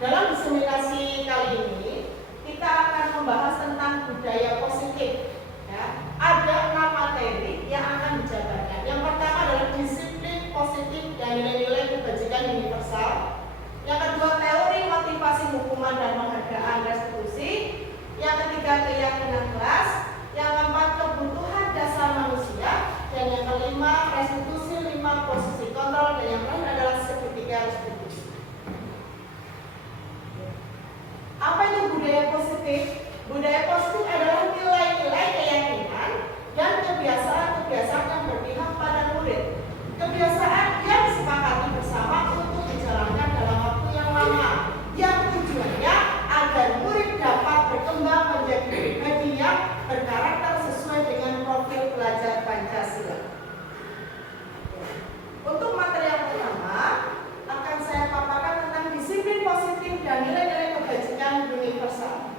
Dalam diseminasi kali ini kita akan membahas tentang budaya positif. Ya. Ada 6 materi yang akan dijabarkan. Yang pertama adalah disiplin positif dan nilai-nilai kebajikan universal. Yang kedua, teori motivasi hukuman dan penghargaan restitusi. Yang ketiga, keyakinan kelas. Yang keempat, kebutuhan dasar manusia. Dan yang kelima, restitusi 5 posisi kontrol. Dan yang terakhir adalah segitiga restitusi. Apa itu budaya positif? Budaya positif adalah nilai-nilai keyakinan dan kebiasaan-kebiasaan yang berpihak pada murid. Kebiasaan yang disepakati bersama untuk dijalankan dalam waktu yang lama, yang tujuannya agar murid dapat berkembang menjadi pribadi yang berkarakter sesuai dengan profil pelajar Pancasila. Untuk materi yang pertama akan saya paparkan tentang disiplin positif dan nilai-nilai kebajikan universal.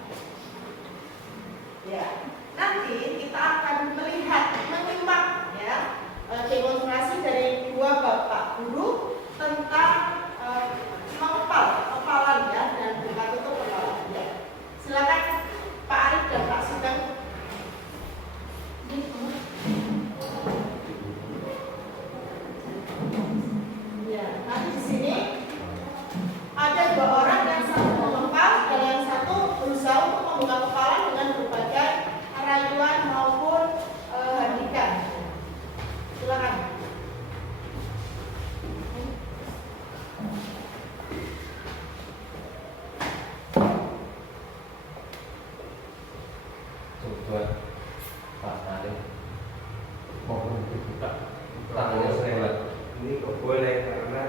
Ya, nanti kita akan menyimak ya demonstrasi dari dua bapak guru tentang kepalan ya dan buka tutup kepalan ya. Silakan Pak Arif dan Pak Sugeng. Ya, nanti di sini ada 2 orang, yang satu mengepal dan yang satu berusaha untuk membuka kepala dengan berbagai rayuan maupun hadikan. Silakan. Coba Pak Arif mohon dibuka tangannya selewat. Ini kok boleh karena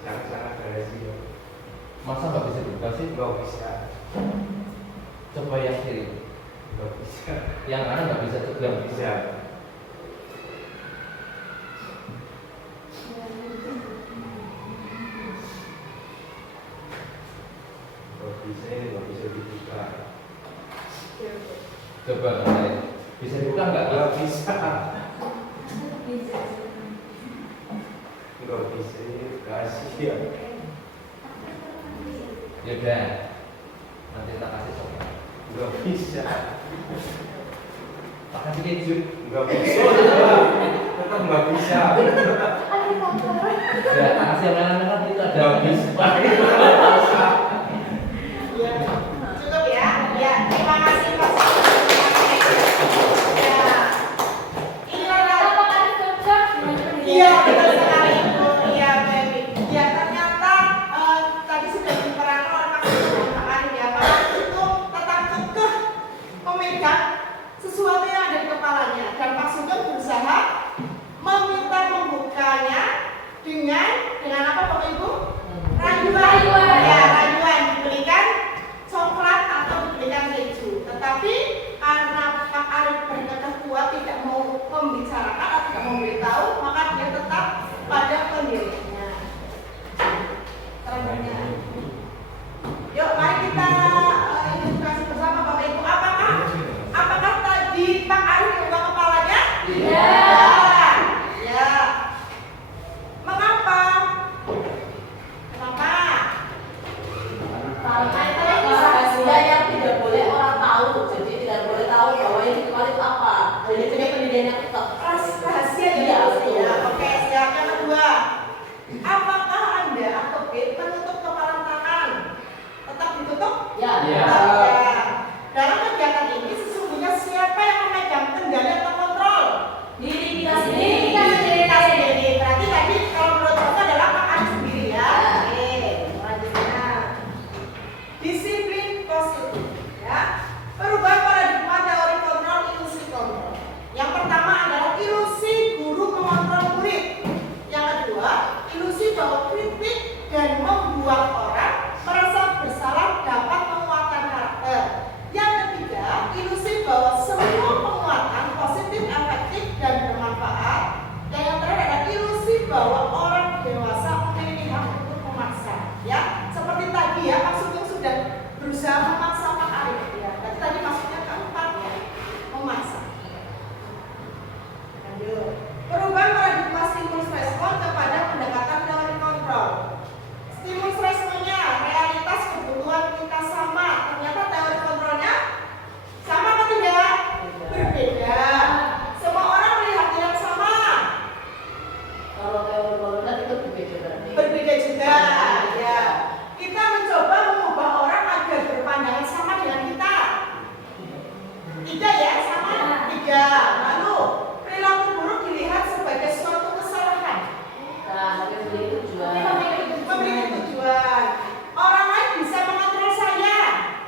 sangat-sangat rahasia. Masa nggak bisa dibuka sih? Nggak bisa. Coba yang kiri. Nggak bisa. Yang kanan nggak bisa juga. Nggak bisa. Nggak bisa, nggak bisa dibuka. Coba Pak Arif. Bisa dibuka nggak? Nggak bisa. Nggak bisa, ini rahasia. Ya udah. Nanti tak kasih soalnya. Nggak bisa. Tak kasih keju. Nggak bisa. Tetap nggak bisa. Ya, tak kasih yang lain-lain itu ada. Nggak bisa. Ya, cukup ya. Ya, terima kasih Pak. Ya. Iya, betul sekali Ibu. Iya, baik. Ya, ternyata tadi sudah diterangkan oleh Pak Sugeng dan Pak Arif ya, Pak Arif itu tetap kekeh memegang sesuatu yang ada di kepalanya, dan Pak Sugeng berusaha meminta membukanya dengan apa Bapak Ibu? Rayuan. Ya, rayuan diberikan coklat atau diberikan keju. Tetapi karena Pak Arif berkata kuat tidak mau membicarakan atau tidak mau memberitahu, maka dia tetap pada pendiriannya. Terangnya. Yuk, mari kita edukasi bersama Bapak Ibu. Apakah tadi Pak Arif membuka kepalanya? Iya. Ya. Mengapa? Kenapa? Rahasia yang tidak boleh orang tahu, jadi tidak boleh tahu bahwa yang dikeluar itu apa. Jadi punya pendidikan yang tetap. Rahasia Iya, betul. betul. Oke, siap. Yang kedua, apakah Anda atau B menutup kepalan tangan? Tetap di Betul? Ya. Iya. Ya. Dalam kegiatan ini sesungguhnya siapa yang memegang kendali atau kontrol? Diri kita Diri sendiri. kita sendiri. Berarti tadi kalau menurut Bapak adalah makan sendiri ya. Ya. Oke, selanjutnya disiplin positif. Ya, perubahan paradigma teori kontrol ilusi kontrol. Yang pertama adalah ilusi guru mengontrol murid. Yang kedua, ilusi bahwa kritik dan membuat orang merasa bersalah dapat menguatkan karakter. Yang ketiga, ilusi bahwa semua penguatan positif, efektif, dan bermanfaat. Dan yang terakhir adalah ilusi bahwa orang dewasa memiliki hak untuk memaksa. Ya, seperti tadi ya, maksudnya sudah berusaha memaksa Pak Arif. Ya, tadi maksudnya keempat ya, memaksa. Lanjut. Perubahan paradigma stimulus respon kepada pendekatan teori kontrol. Stimulus responnya realitas kebutuhan kita sama. Ternyata teori kontrolnya sama atau tidak? Berbeda. Semua orang melihat yang sama. Kalau teori kontrol itu berbeda berarti. Berbeda juga. Ya. Kita mencoba mengubah orang agar berpandangan sama dengan kita. Tiga ya, sama? Tiga. Lalu perilaku buruk dilihat sebagai suatu kesalahan. Nah, tapi beli tujuan. Memiliki tujuan. Orang lain bisa mengontrol saya.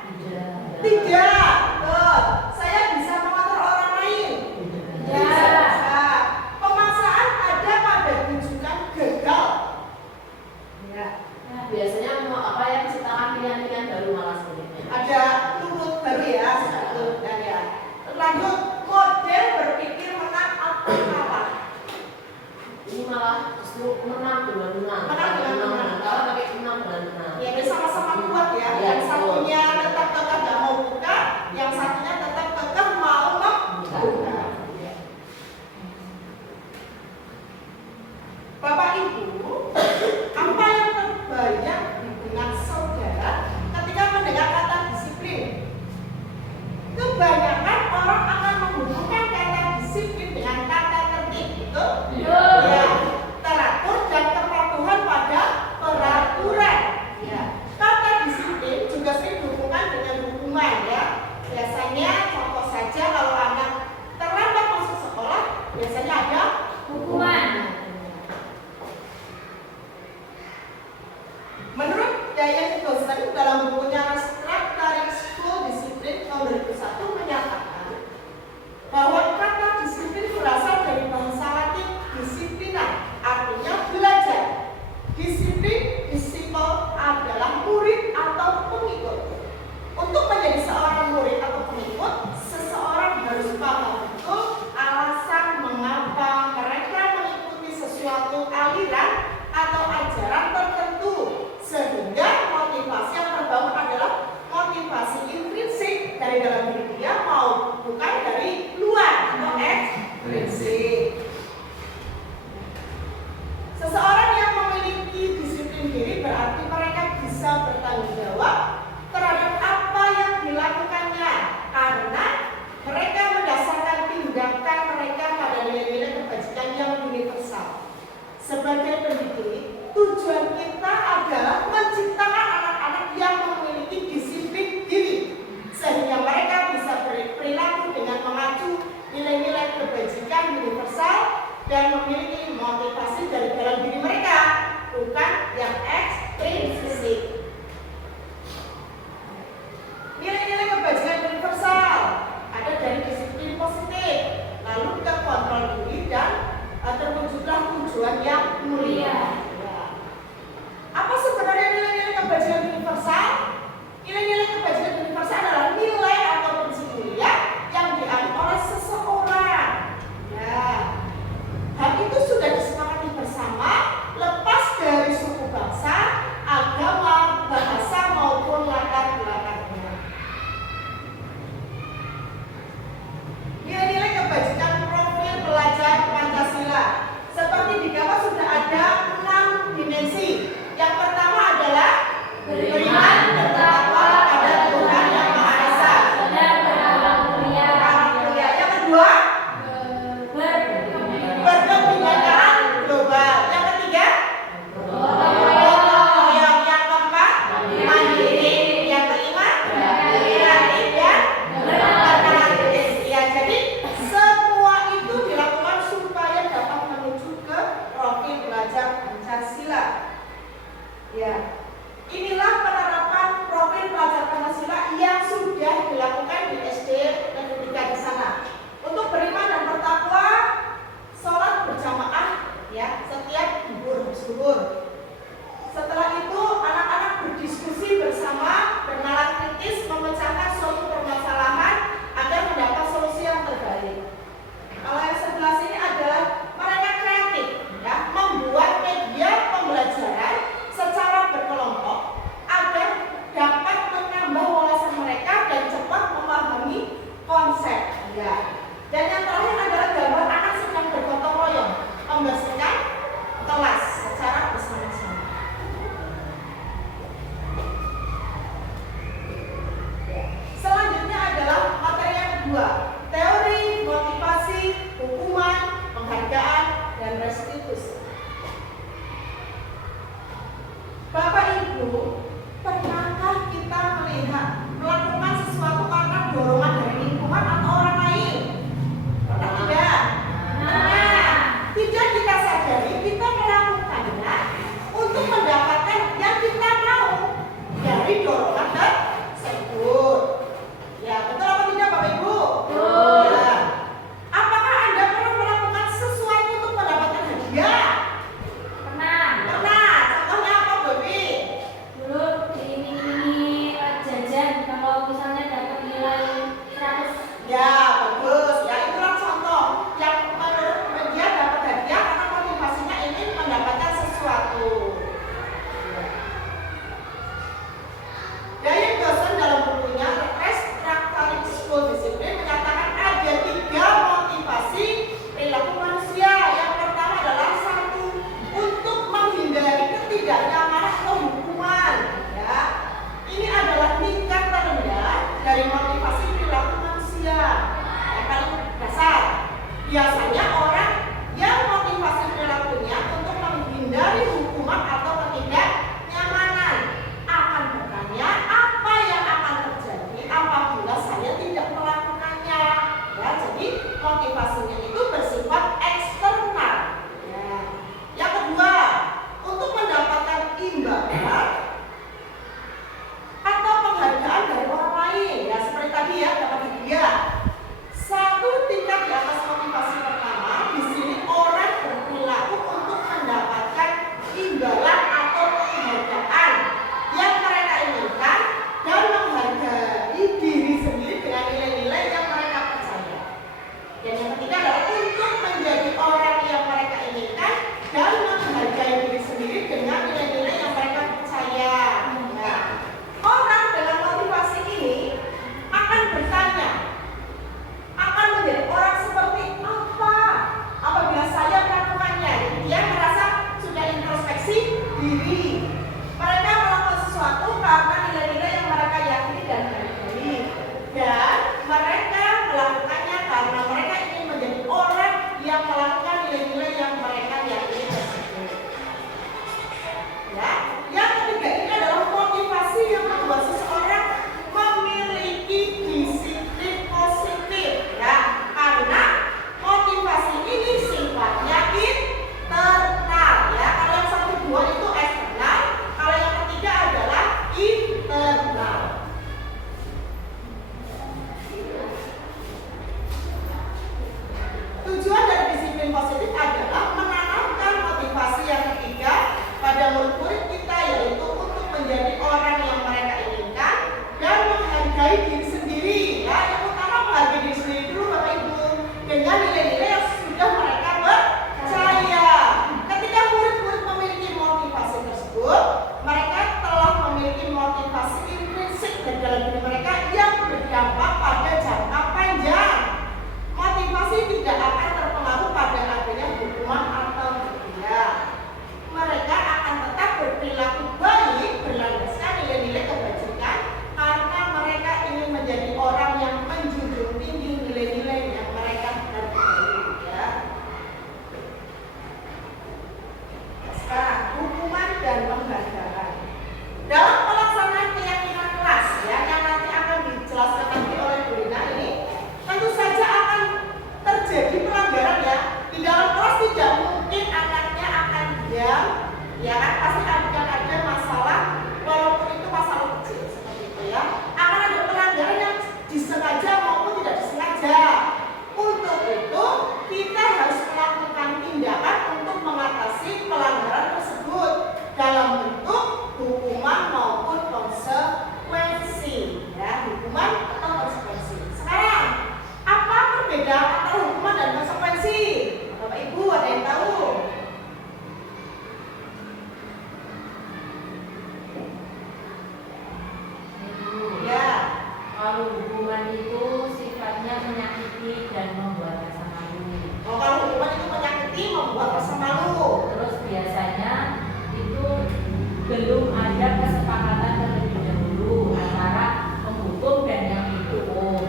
Tidak. Tidak. Betul. Saya bisa mengontrol orang lain. Tidak bisa. Pemaksaan ada pada tunjukkan gagal. Ya. Nah, biasanya mau apa yang menciptakan pilihan-pilihan baru malah sebenarnya. Ada turut baru ya. Satu dan ya. Lanjut model berpikir menang atau kalah. Ini malah justru menang dengan menang. Menang dengan menang. Kalah tapi menang dengan menang. Ya, dia sama-sama kuat ya. Ya, Yang satunya tetap kekeh nggak mau buka, yang satunya tetap kekeh mau membuka. Bapak Ibu, apa yang terbayang di benak saudara ketika mendengar kata disiplin? Kebanyakan orang akan menghubungkan kata disiplin dengan kata tertib, betul? Iya. Ya, teratur dan kepatuhan pada peraturan. Ya, kata disiplin juga sering dihubungkan dengan hukuman ya. Biasanya contoh saja kalau anak terlambat masuk sekolah, biasanya ada hukuman. Menurut Diane Gosling dalam bukunya Restructuring School Discipline tahun 2001 menyatakan bahwa kata disiplin berasal dari bahasa Latin disiplina, artinya belajar. Disiplin, disciple adalah murid atau pengikut. Untuk menjadi seorang murid atau pengikut, seseorang harus paham betul alasan mengapa mereka mengikuti sesuatu aliran atau ajaran tertentu, sehingga motivasi yang terbangun adalah motivasi intrinsik dari dalam diri dia, mau bukan dari luar atau ekstrinsik. Seseorang yang memiliki disiplin diri berarti mereka bisa bertanggung jawab terhadap apa yang dilakukannya, karena mereka mendasarkan tindakan mereka pada nilai-nilai kebajikan yang universal. Sebagai pendidik, tujuan kita adalah menciptakan anak-anak yang memiliki disiplin diri, sehingga mereka bisa berperilaku dengan mengacu nilai-nilai kebajikan universal dan memiliki motivasi dari dalam diri mereka, bukan yang ekstrinsik. Nilai-nilai kebajikan universal ada dari disiplin positif, lalu ke kontrol diri dan terwujudlah tujuan yang mulia. Apa sebenarnya nilai-nilai kebajikan universal? Nilai-nilai kebajikan universal adalah nilai atau prinsip mulia yang dianut oleh seseorang. Ya, hal itu sudah disepakati bersama, lepas dari suku bangsa, agama, bahasa maupun latar belakangnya. Nilai-nilai kebajikan profil pelajar Pancasila. Seperti di gambar sudah ada 6 dimensi. Yang pertama adalah beriman bertakwa pada Tuhan Yang Maha Esa dan berakhlak mulia. Yang kedua, berkebinekaan global. Yang ketiga, gotong royong. Yang keempat, mandiri. Yang kelima, tersebut. Ya, betul apa tidak Bapak Ibu? Betul. Ya. Apakah Anda pernah melakukan sesuatu untuk mendapatkan hadiah? Pernah. Pernah. Contohnya apa, Bobi? Dulu diiming-imingi jajan kalau misalnya dapat nilai 100. Ya, bagus. Ya, itulah contoh yang menurut dia dapat hadiah karena motivasinya ingin mendapatkan sesuatu. Dayang dosen dalam bukunya Restructuring School Discipline menyatakan ada 3 motivasi perilaku manusia. Yang pertama adalah satu, untuk menghindari ketidaknyamanan atau hukuman. Ya, ini adalah tingkat terendah dari motivasi perilaku manusia. Yang paling dasar. Biasanya orang yang motivasi perilakunya untuk menghindari hukuman atau ketidaknyamanan akan bertanya apa yang akan terjadi apabila saya tidak melakukannya. Ya, jadi motivasinya itu bersifat eksternal. Ya. Yang kedua, untuk mendapatkan imbalan atau penghargaan dari orang lain. Ya, seperti tadi ya, dapat hadiah. Satu tingkat di atas motivasi pertama, di sini orang berperilaku untuk mendapatkan imbalan atau penghargaan yang mereka inginkan dan menghargai diri sendiri dengan nilai-nilai yang mereka percaya. Dan yang ketiga adalah untuk menjadi orang yang mereka inginkan dan menghargai diri sendiri dengan nilai-nilai yang mereka percaya. Nah, orang dengan motivasi ini akan bertanya, akan menjadi orang seperti apa apabila saya melakukannya. Dia merasa sudah introspeksi diri. Mereka melakukan sesuatu karena nilai-nilai yang mereka yakini dan hargai. Dan mereka melakukannya karena mereka ingin menjadi orang yang melakukan nilai-nilai yang mereka yakini tersebut. Ya, yang ketiga ini adalah motivasi yang membuat seseorang memiliki disiplin positif. Ya, karena motivasi ini sifatnya internal. Ya, kalau yang satu dua itu eksternal, kalau yang ketiga adalah internal. Tujuan dari disiplin positif adalah menanamkan motivasi yang ketiga pada murid-murid kita, yaitu untuk menjadi orang yang mereka inginkan dan menghargai diri sendiri. Ya, yang utama menghargai diri sendiri dulu Bapak Ibu dengan nilai-nilai yang sudah mereka percaya. Ketika murid-murid memiliki motivasi tersebut, mereka telah memiliki motivasi intrinsik dari dalam diri mereka yang berdampak pada jangka panjang. Motivasi tidak akan terpengaruh pada adanya hukuman atau hadiah. Mereka akan tetap berperilaku baik berlandaskan nilai-nilai kebajikan karena mereka ingin menjadi orang yang menjunjung tinggi nilai-nilai yang mereka hargai. Ya. Sekarang hukuman dan penghargaan. Dalam pelaksanaan keyakinan kelas ya, yang nanti akan dijelaskan nanti oleh Bu Lina ini, tentu saja akan terjadi pelanggaran ya. Di dalam kelas tidak mungkin anaknya akan diam, ya kan, pasti akan ada masalah walaupun itu masalah kecil seperti itu ya. Akan ada pelanggaran yang disengaja maupun tidak disengaja. Untuk itu kita harus melakukan tindakan untuk mengatasi pelanggaran tersebut dalam bentuk hukuman maupun konsekuensi. Ya, hukuman atau konsekuensi. Sekarang apa perbedaan antara hukuman dan konsekuensi? Bapak Ibu ada yang tahu? Ya. Kalau hukuman itu sifatnya menyakiti dan membuat rasa malu. Oh, kalau hukuman itu menyakiti, membuat rasa malu. Terus biasanya itu belum ada kesepakatan terlebih dahulu antara penghukum dan yang dihukum.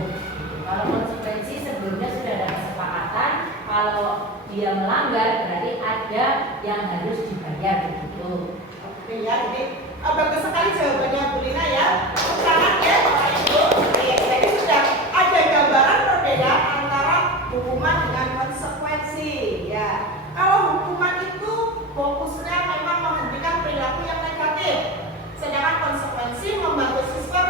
Kalau konsekuensi sebelumnya sudah ada kesepakatan, kalau dia melanggar berarti ada yang harus dibayar begitu. Oke ya, jadi bagus sekali jawabannya Bu Lina ya. Sangat ya Bapak Ibu. Jadi sudah ada gambaran perbedaan antara hukuman dengan konsekuensi. Ya, kalau hukuman itu fokusnya memang menghentikan perilaku yang negatif, sedangkan konsekuensi membantu siswa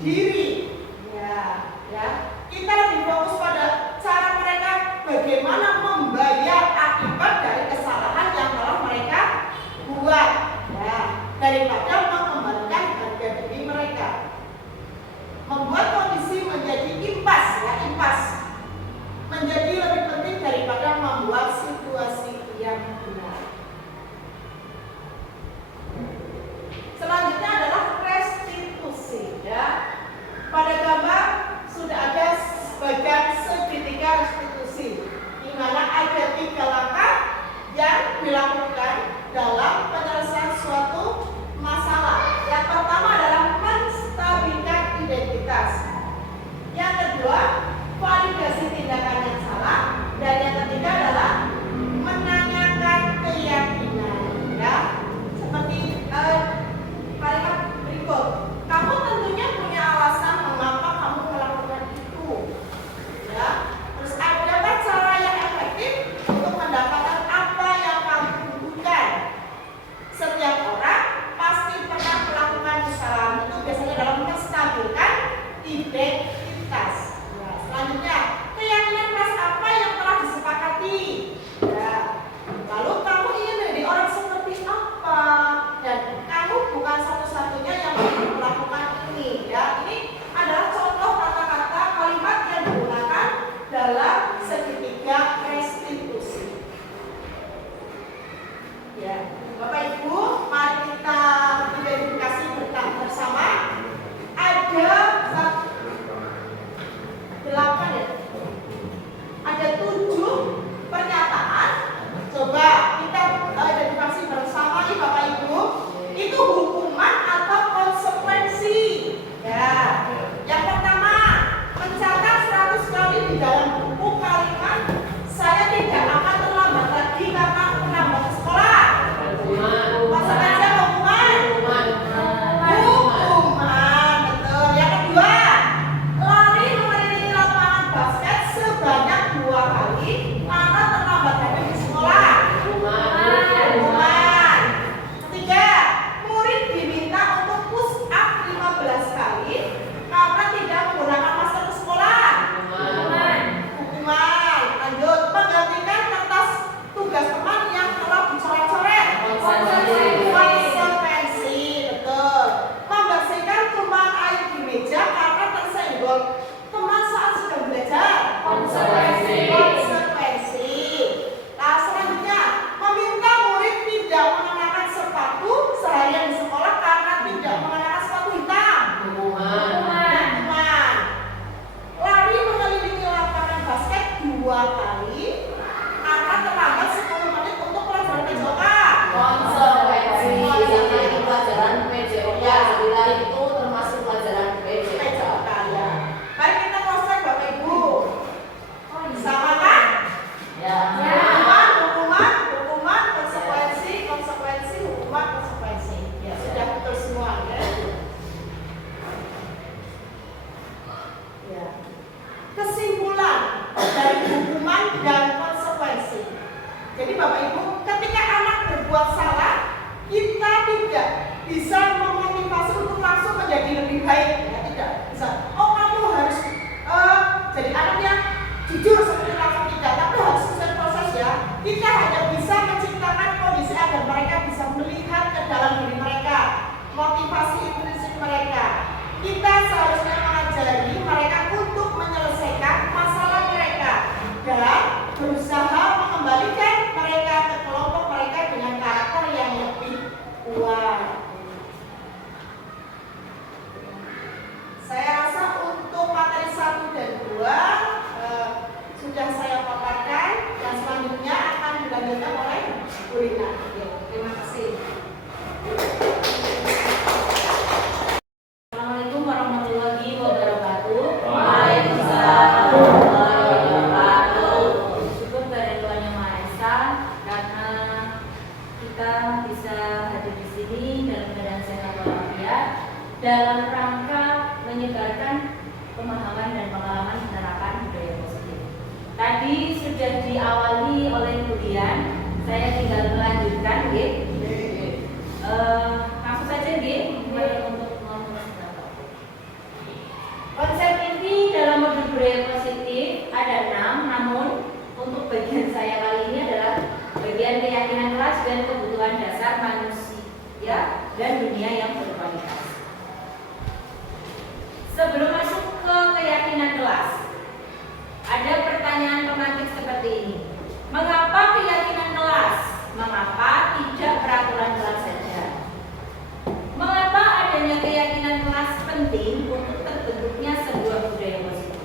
diri. Ya. Kita lebih fokus pada cara mereka bagaimana membayar akibat dari kesalahan yang telah mereka buat. Ya, daripada mengembalikan harga diri mereka. Membuat kondisi menjadi impas, menjadi lebih penting daripada membuat situasi yang benar. Selanjutnya adalah restitusi. Ya, pada gambar sudah ada bagian segitiga restitusi, di mana ada 3 langkah yang dilakukan dalam penyelesaian suatu masalah. Yang pertama adalah menstabilkan identitas. Yang kedua, validasi tindakan yang salah. Dan yang ketiga adalah menanyakan keyakinan. Ya, seperti kalimat berikut. Kamu tentunya punya alasan mengapa kamu melakukan itu. Ya, terus ada cara yang efektif untuk mendapatkan apa yang kamu butuhkan. Setiap orang pasti pernah melakukan kesalahan, itu biasanya dalam menstabilkan identitas. Ya, selanjutnya, keyakinan keras apa yang telah disepakati. Ya, lalu kamu ingin menjadi orang seperti apa, dan kamu bukan satu-satunya yang melakukan ini. Ya, ini adalah contoh kata-kata kalimat yang digunakan dalam segitiga restitusi. Ya, Bapak Ibu, mari kita identifikasi bersama. Ada 8 ya. Ada 7 pernyataan. Coba kita identifikasi bersama nih Bapak Ibu. Itu hukuman atau konsekuensi. Ya. Yang pertama, mencatat 100 kali di dalam buku kalimat saya tidak akan terlambat lagi karena aku menambah ke sekolah. Konsekuensi apa hukuman? Hukuman, betul. Yang kedua, lari mengelilingi lapangan basket sebanyak 2 kali karena terlambat lagi di sekolah. Hukuman. Ketiga, murid diminta untuk push up 15 kali karena tidak menggunakan masker ke sekolah. Hukuman. Lanjut, menggantikan kertas tugas teman yang telah dicoret-coret. Konsekuensi, betul. Membersihkan tumpahan air di meja karena tersenggol teman saat sedang belajar. Konsekuensi. Nah, selanjutnya, meminta murid tidak mengenakan sepatu seharian di sekolah karena tidak mengenakan sepatu hitam. Hukuman. Lari mengelilingi lapangan basket 2 kali karena terlambat 10 menit untuk pelajaran PJOK. Konsekuensi karena itu pelajaran PJOK. Jadi lari itu termasuk pelajaran PJOK. Ya. Mari kita cross-check Bapak Ibu. Sama kan? Ya. Hukuman, konsekuensi, hukuman, konsekuensi. Ya, sudah betul semua ya. Ya. Kesimpulan dari hukuman dan konsekuensi. Jadi Bapak Ibu, ketika anak berbuat salah, kita tidak bisa memotivasi untuk langsung menjadi lebih baik. Ya, tidak bisa. Oh, kamu harus jadi anak yang jujur seperti langsung tidak, tapi harus sesuai proses ya. Kita hanya bisa menciptakan kondisi agar mereka bisa melihat ke dalam diri mereka, motivasi intrinsik mereka. Kita seharusnya mengajari mereka untuk menyelesaikan masalah mereka dan berusaha mengembalikan mereka ke kelompok mereka dengan karakter yang lebih kuat. Saya rasa untuk materi 1 dan 2 sudah saya paparkan, dan selanjutnya akan dilanjutkan oleh Bu Rina. Oke, terima kasih. Assalamualaikum warahmatullahi wabarakatuh. Waalaikumsalam warahmatullahi wabarakatuh. Syukur pada Tuhan Yang Maha Esa karena kita bisa hadir di sini dalam keadaan sehat walafiat dalam rangka menyebarkan pemahaman dan pengalaman penerapan budaya positif. Tadi sudah diawali oleh Bu Dian, saya tinggal melanjutkan, langsung saja, untuk ngomong seberapa. budaya positif ada 6, namun untuk bagian saya kali ini adalah bagian keyakinan kelas dan kebutuhan dasar manusia dan dunia yang berkualitas. Sebelum masuk ke keyakinan kelas, ada pertanyaan pemantik seperti ini. Mengapa keyakinan kelas? Mengapa tidak peraturan kelas saja? Mengapa adanya keyakinan kelas penting untuk terbentuknya sebuah budaya positif?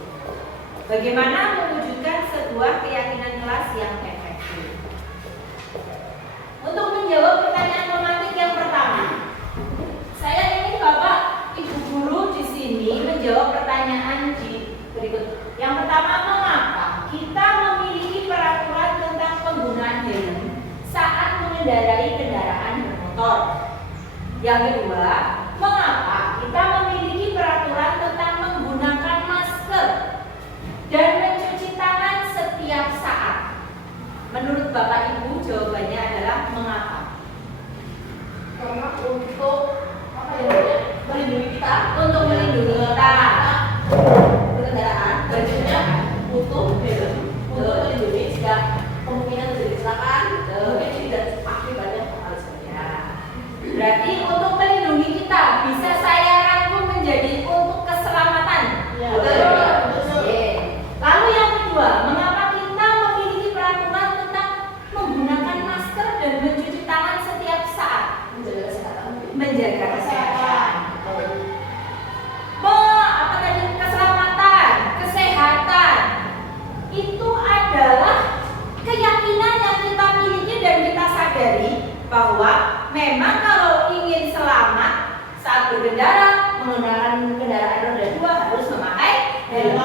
Bagaimana mewujudkan sebuah keyakinan kelas yang efektif? Untuk menjawab pertanyaan pemantik yang pertama, saya ingin Bapak Ibu guru di sini menjawab pertanyaan di berikut. Yang pertama, mengapa kita memiliki peraturan tentang penggunaan helm saat mengendarai kendaraan bermotor? Yang kedua, mengapa kita memiliki peraturan tentang menggunakan masker dan mencuci tangan setiap saat? Menurut Bapak Ibu, jawabannya adalah mengapa? Karena untuk apa ya namanya, melindungi kita, Untuk melindungi kita. berkendaraan, tentunya butuh helm untuk melindungi jika kemungkinan terjadi kecelakaan, mungkin ini dan akibatnya fatal saja. Berarti untuk melindungi kita, bisa saya rangkum menjadi untuk keselamatan. Ya, Betul. Oke. Lalu yang kedua, mengapa kita memiliki peraturan tentang menggunakan masker dan mencuci tangan setiap saat? menjaga kesehatan. Menjaga kesehatan. Apa tadi? Keselamatan, kesehatan. Itu adalah keyakinan yang kita miliki dan kita sadari bahwa memang kalau ingin selamat saat berkendara menggunakan kendaraan roda 2 harus memakai helm.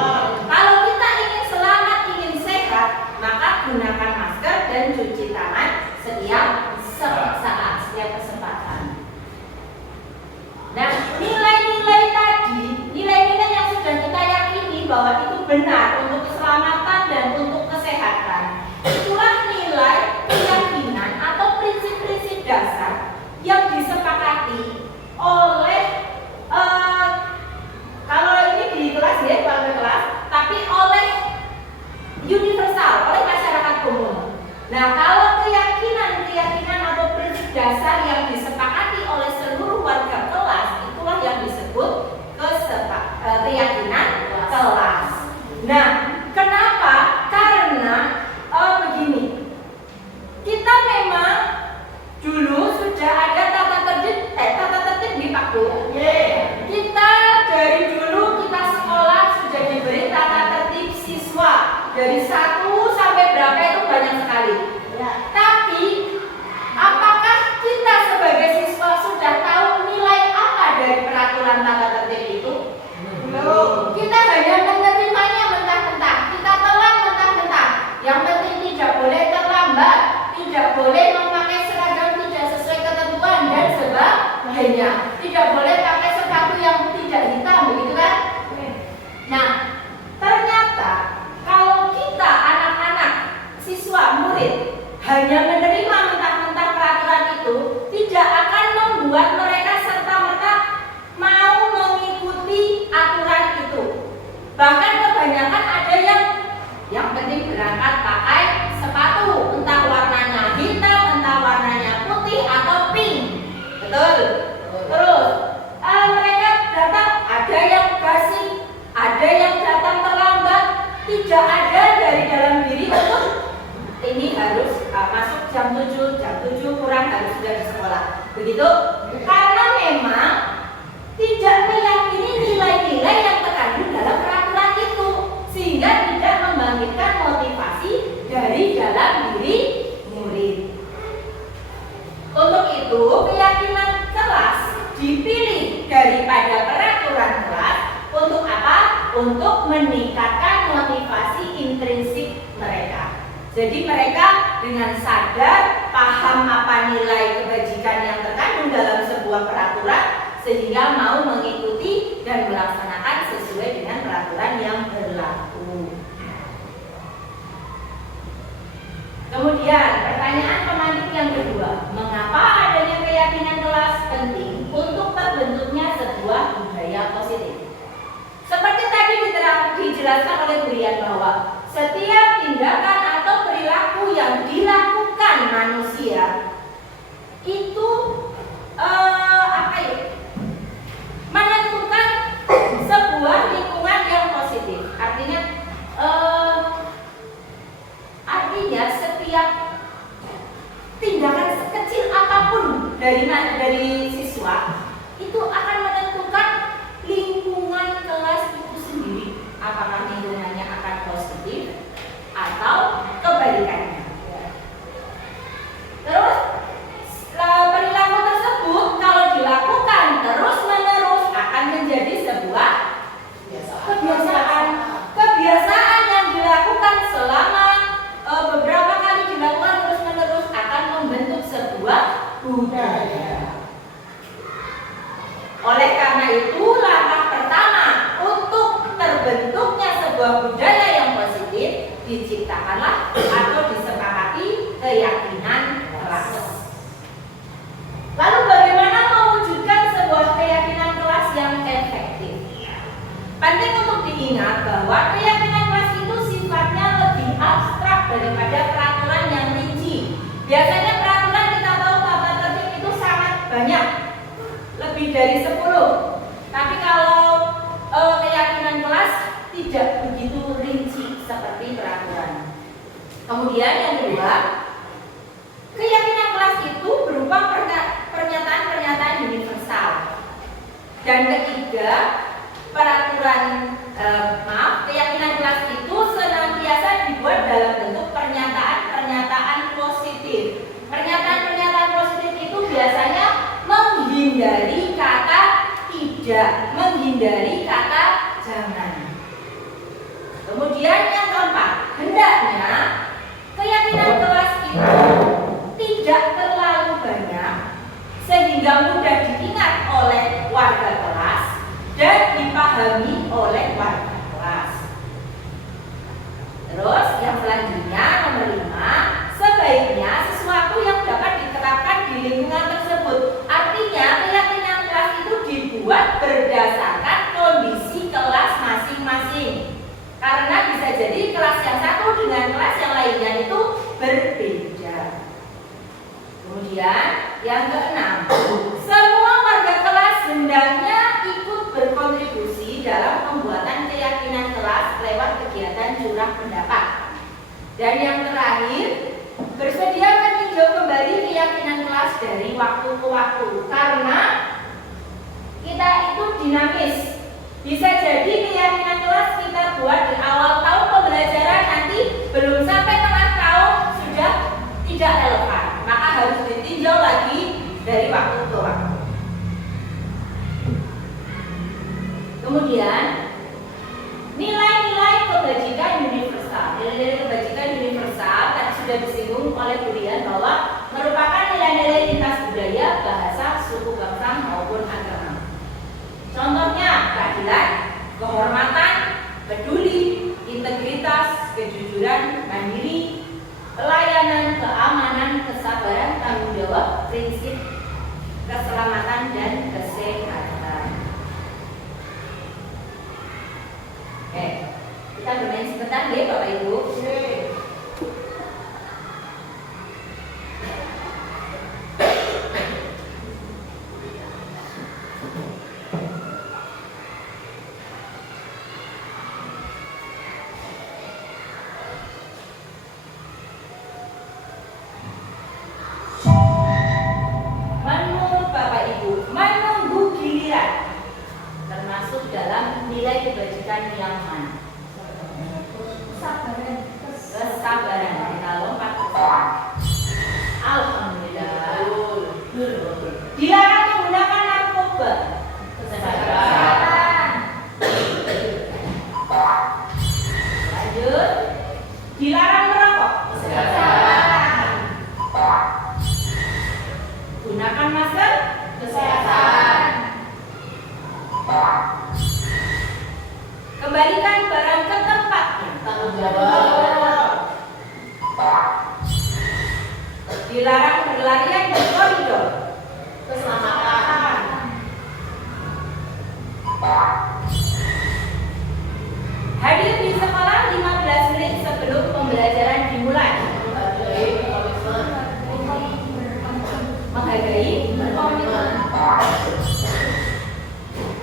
Kalau kita ingin selamat, ingin sehat, maka gunakan masker dan cuci tangan setiap saat, setiap kesempatan. Nah, nilai-nilai tadi, nilai-nilai yang sudah kita yakini bahwa itu benar untuk keselamatan dan untuk kesehatan, itulah nilai keyakinan atau prinsip-prinsip dasar yang disepakati oleh kalau ini di kelas ya, bukan kelas, tapi oleh universal, oleh masyarakat umum. Nah, kalau keyakinan atau prinsip dasar yang disepakati oleh seluruh warga kelas, itulah yang disebut keyakinan kelas. Nah, kenapa? Karena begini, kita memang dulu sudah ada tata tertib di Pak Guru. Kita dari dulu kita sekolah sudah diberi tata tertib siswa dari 1 sampai berapa itu banyak sekali. Tapi apakah kita sebagai siswa sudah tahu nilai apa dari peraturan tata tertib itu? Belum. Kita hanya menerimanya mentah-mentah. Kita telan mentah-mentah. Yang penting tidak boleh terlambat, tidak boleh memakai seragam tidak sesuai ketentuan dan sebagainya. Tidak boleh pakai sepatu yang tidak hitam, begitu kan? Nah, ternyata kalau kita anak-anak, siswa, murid hanya menerima mentah-mentah peraturan itu, tidak akan membuat mereka serta-merta mau mengikuti aturan itu. Bahkan kebanyakan ada yang penting berangkat pakai sepatu, entah warnanya hitam, entah warnanya putih atau pink. Betul? Terus mereka datang, ada yang basi, ada yang datang terlambat, tidak ada dari dalam diri untuk ini harus masuk jam 7 kurang harus sudah di sekolah. Begitu? Karena memang tidak meyakini nilai-nilai yang terkandung dalam peraturan itu, sehingga tidak membangkitkan motivasi dari dalam diri murid. Untuk itu, keyakinan kelas dipilih daripada peraturan kelas untuk apa? Untuk meningkatkan motivasi intrinsik mereka. Jadi mereka dengan sadar paham apa nilai kebajikan yang terkandung dalam sebuah peraturan, sehingga mau mengikuti dan melaksanakan sesuai dengan peraturan yang berlaku. Kemudian pertanyaan pemantik yang kedua, mengapa adanya keyakinan kelas penting untuk terbentuknya sebuah budaya positif? Seperti tadi dijelaskan diciptakanlah atau disepakati keyakinan kelas. Lalu bagaimana mewujudkan sebuah keyakinan kelas yang efektif? Penting untuk diingat bahwa keyakinan kelas itu sifatnya lebih abstrak daripada peraturan yang rinci. Biasanya peraturan kita tahu tata tertib itu sangat banyak, lebih dari 10. Tapi kalau keyakinan kelas tidak begitu rinci seperti peraturan. Kemudian yang kedua, keyakinan kelas itu berupa pernyataan-pernyataan universal. Dan ketiga, keyakinan kelas itu senantiasa dibuat dalam bentuk pernyataan-pernyataan positif. Pernyataan-pernyataan positif itu biasanya menghindari kata tidak, menghindari kata jangan. Kemudian yang keempat, hendaknya keyakinan kelas itu tidak terlalu banyak sehingga mudah diingat oleh warga kelas dan dipahami oleh warga kelas. Terus yang selanjutnya nomor 5, sebaiknya sesuatu yang dapat diterapkan di lingkungan tersebut. Artinya keyakinan kelas itu dibuat berdasarkan kondisi kelas masing-masing. Karena bisa jadi kelas yang satu dengan kelas yang lainnya itu berbeda. Kemudian yang keenam, semua warga kelas hendaknya ikut berkontribusi dalam pembuatan keyakinan kelas lewat kegiatan curah pendapat. Dan yang terakhir, bersedia meninjau kembali keyakinan kelas dari waktu ke waktu. Karena kita itu dinamis. Bisa jadi keyakinan kelas kita buat di awal tahun pembelajaran, nanti belum sampai tengah tahun sudah tidak relevan. Maka harus ditinjau lagi dari waktu ke waktu. Kemudian nilai-nilai kebajikan universal. Nilai-nilai kebajikan universal tadi sudah disinggung oleh Bu Rian bahwa merupakan nilai-nilai lintas budaya, bahasa, suku bangsa maupun agama. Contohnya keadilan, kehormatan, peduli, integritas, kejujuran, mandiri, pelayanan, keamanan, kesabaran, tanggung jawab, prinsip keselamatan dan kesehatan. Oke, kita bermain sebentar ya Bapak Ibu. Menurut Bapak Ibu, menunggu giliran termasuk dalam nilai kebajikan yang mana? Kesabaran. Kita lompat ke bawah. Alhamdulillah. Dilarang menggunakan narkoba. Kesabaran. Lanjut. Dilarang merokok. Kesabaran. Gunakan masker. Kesehatan. Kembalikan barang ke tempatnya. Tanggung jawab. Dilarang berlarian di koridor. Keselamatan. Hadir di sekolah 15 menit sebelum pembelajaran dimulai. Menghargai komitmen.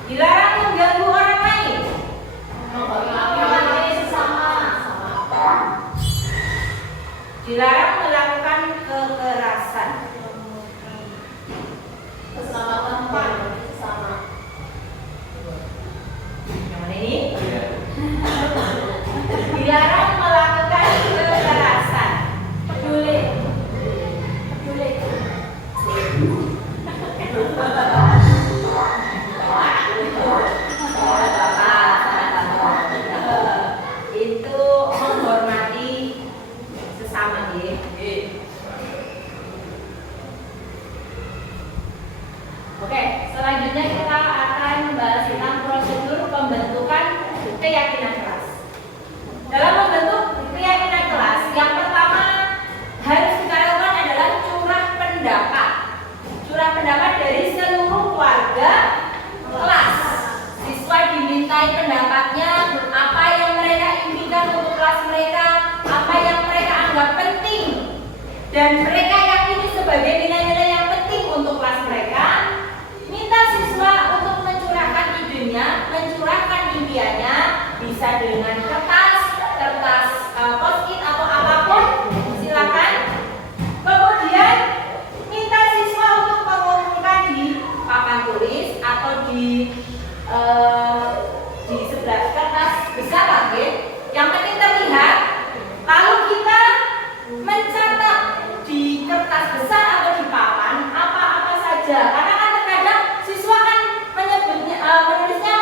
Dilarang mengganggu orang lain. Menghormati sesama. Dilarang melakukan kekerasan. Keselamatan sesama. Yang mana ini? Dilarang melakukan kekerasan. Peduli. Itu menghormati sesama ya. Oke, selanjutnya kita akan membahas tentang prosedur pembentukan keyakinan kelas. Dalam mengenai pendapatnya, apa yang mereka impikan untuk kelas mereka, apa yang mereka anggap penting, dan mereka yakini sebagai nilai-nilai yang penting untuk kelas mereka. Minta siswa untuk mencurahkan idenya, mencurahkan impiannya, bisa dengan kertas post-it atau apapun, silakan. Kemudian minta siswa untuk mengumumkan di papan tulis atau di sebelah kertas besar lagi, yang penting terlihat. Lalu kita mencatat di kertas besar atau di papan apa-apa saja, karena kan terkadang siswa kan menulisnya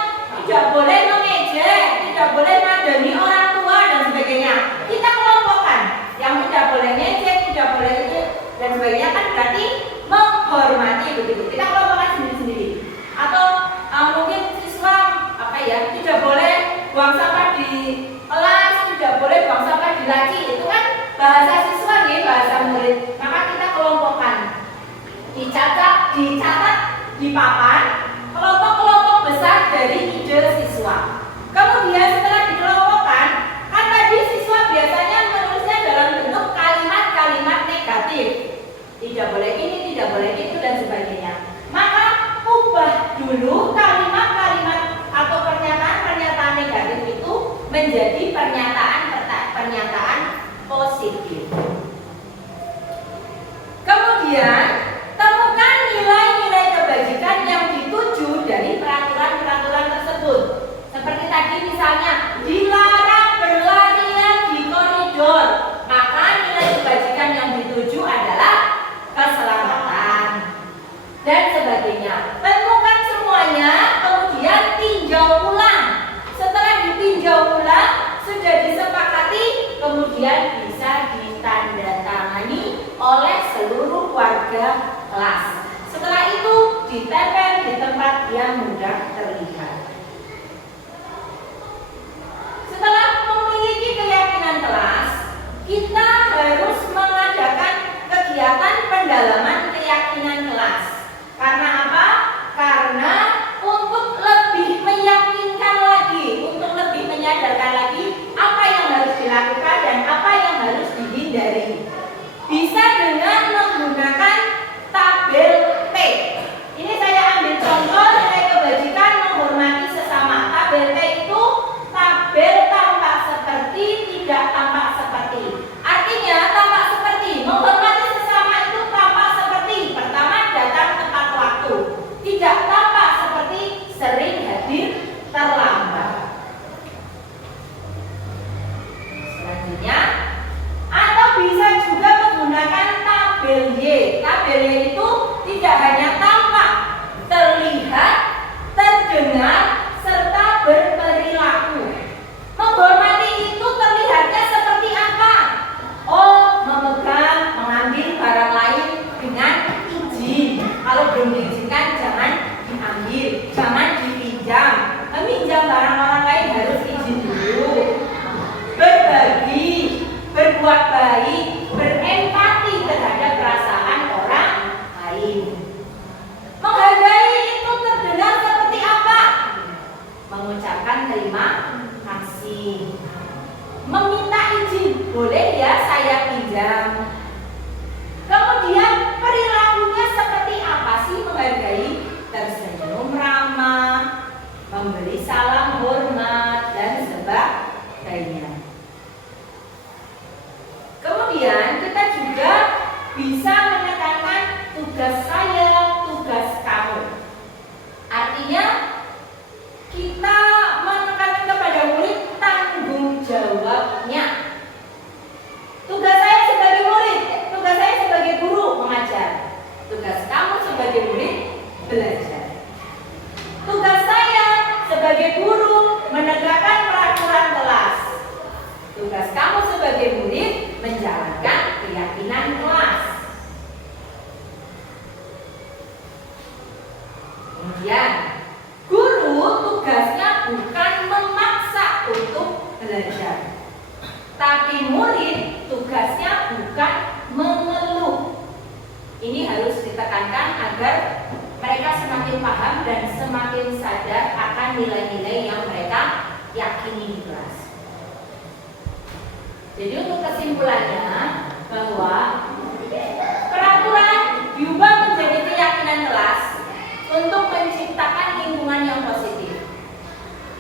tidak boleh mengejek, tidak boleh mengadani orang tua dan sebagainya. Kita kelompokkan, yang tidak boleh ngejek, tidak boleh itu dan sebagainya, kan berarti menghormati begitu. Kita kelompokkan sendiri-sendiri. Atau mungkin siswa tidak boleh buang sampah di kelas, tidak boleh buang sampah di laci. Itu kan bahasa siswa nih, bahasa murid. Maka kita kelompokkan, dicatat di papan, kelompok-kelompok besar dari ide siswa. Kemudian setelah dikelompokkan, kan tadi siswa biasanya menulisnya dalam bentuk kalimat-kalimat negatif. Tidak boleh ini, tidak boleh itu dan sebagainya. Maka ubah dulu kalimat-kalimat atau pernyataan-pernyataan negatif itu menjadi pernyataan positif. Kemudian temukan nilai-nilai kebajikan yang dituju dari peraturan-peraturan tersebut. Seperti tadi misalnya dilarang berlarian di koridor, maka nilai kebajikan yang dituju adalah keselamatan dan sebagainya. Temukan semuanya, kemudian tinjau ulang. Setelah ditinjau ulang, sudah disepakati, kemudian bisa ditandatangani oleh seluruh warga kelas. Setelah itu ditempel di tempat yang mudah terlihat. Setelah memiliki keyakinan kelas, kita harus mengadakan kegiatan pendalaman keyakinan kelas. Karena apa? Karena untuk lebih meyakinkan lagi, untuk lebih menyadarkan lagi apa yang harus dilakukan dan apa yang harus dihindari. Bisa dengan menggunakan tabel T. Ini saya ambil contoh nilai kebajikan menghormati sesama. Tabel T itu tabel tampak seperti, tidak tampak seperti. Artinya tampak seperti, menghormati sesama itu tampak seperti. Pertama, datang tepat waktu. Tidak tampak seperti, sering hadir terlambat. Selanjutnya, atau bisa juga menggunakan tabel Y. Tabel Y itu tidak hanya tampak, terlihat, terdengar, serta berperilaku. Menghormati itu terlihatnya seperti apa? Oh, memegang, mengambil barang lain dengan izin. Kalau belum diizinkan jangan diambil, jangan dipinjam. Meminjam barang orang lain harus izin dulu. Berbagi, berbuat baik, berempati terhadap perasaan orang lain. Menghargai itu terdengar seperti apa? Mengucapkan terima kasih. Meminta izin, boleh ya saya pinjam. Kemudian perilakunya seperti apa sih menghargai? Tersenyum ramah, memberi salam hormat dan sebagainya. Kemudian kita juga bisa menekankan tugas saya, tugas kamu. Artinya kita menekankan kepada murid tanggung jawabnya. Tugas saya sebagai murid, tugas saya sebagai guru mengajar. Tugas kamu sebagai murid belajar. Tugas saya sebagai guru menegakkan peraturan kelas. Tugas kamu sebagai murid menjalankan keyakinan kelas. Kemudian, guru tugasnya bukan memaksa untuk belajar, tapi murid tugasnya bukan mengeluh. Ini harus ditekankan agar mereka semakin paham dan semakin sadar akan nilai-nilai yang mereka Jadi untuk kesimpulannya bahwa peraturan diubah menjadi keyakinan kelas untuk menciptakan lingkungan yang positif.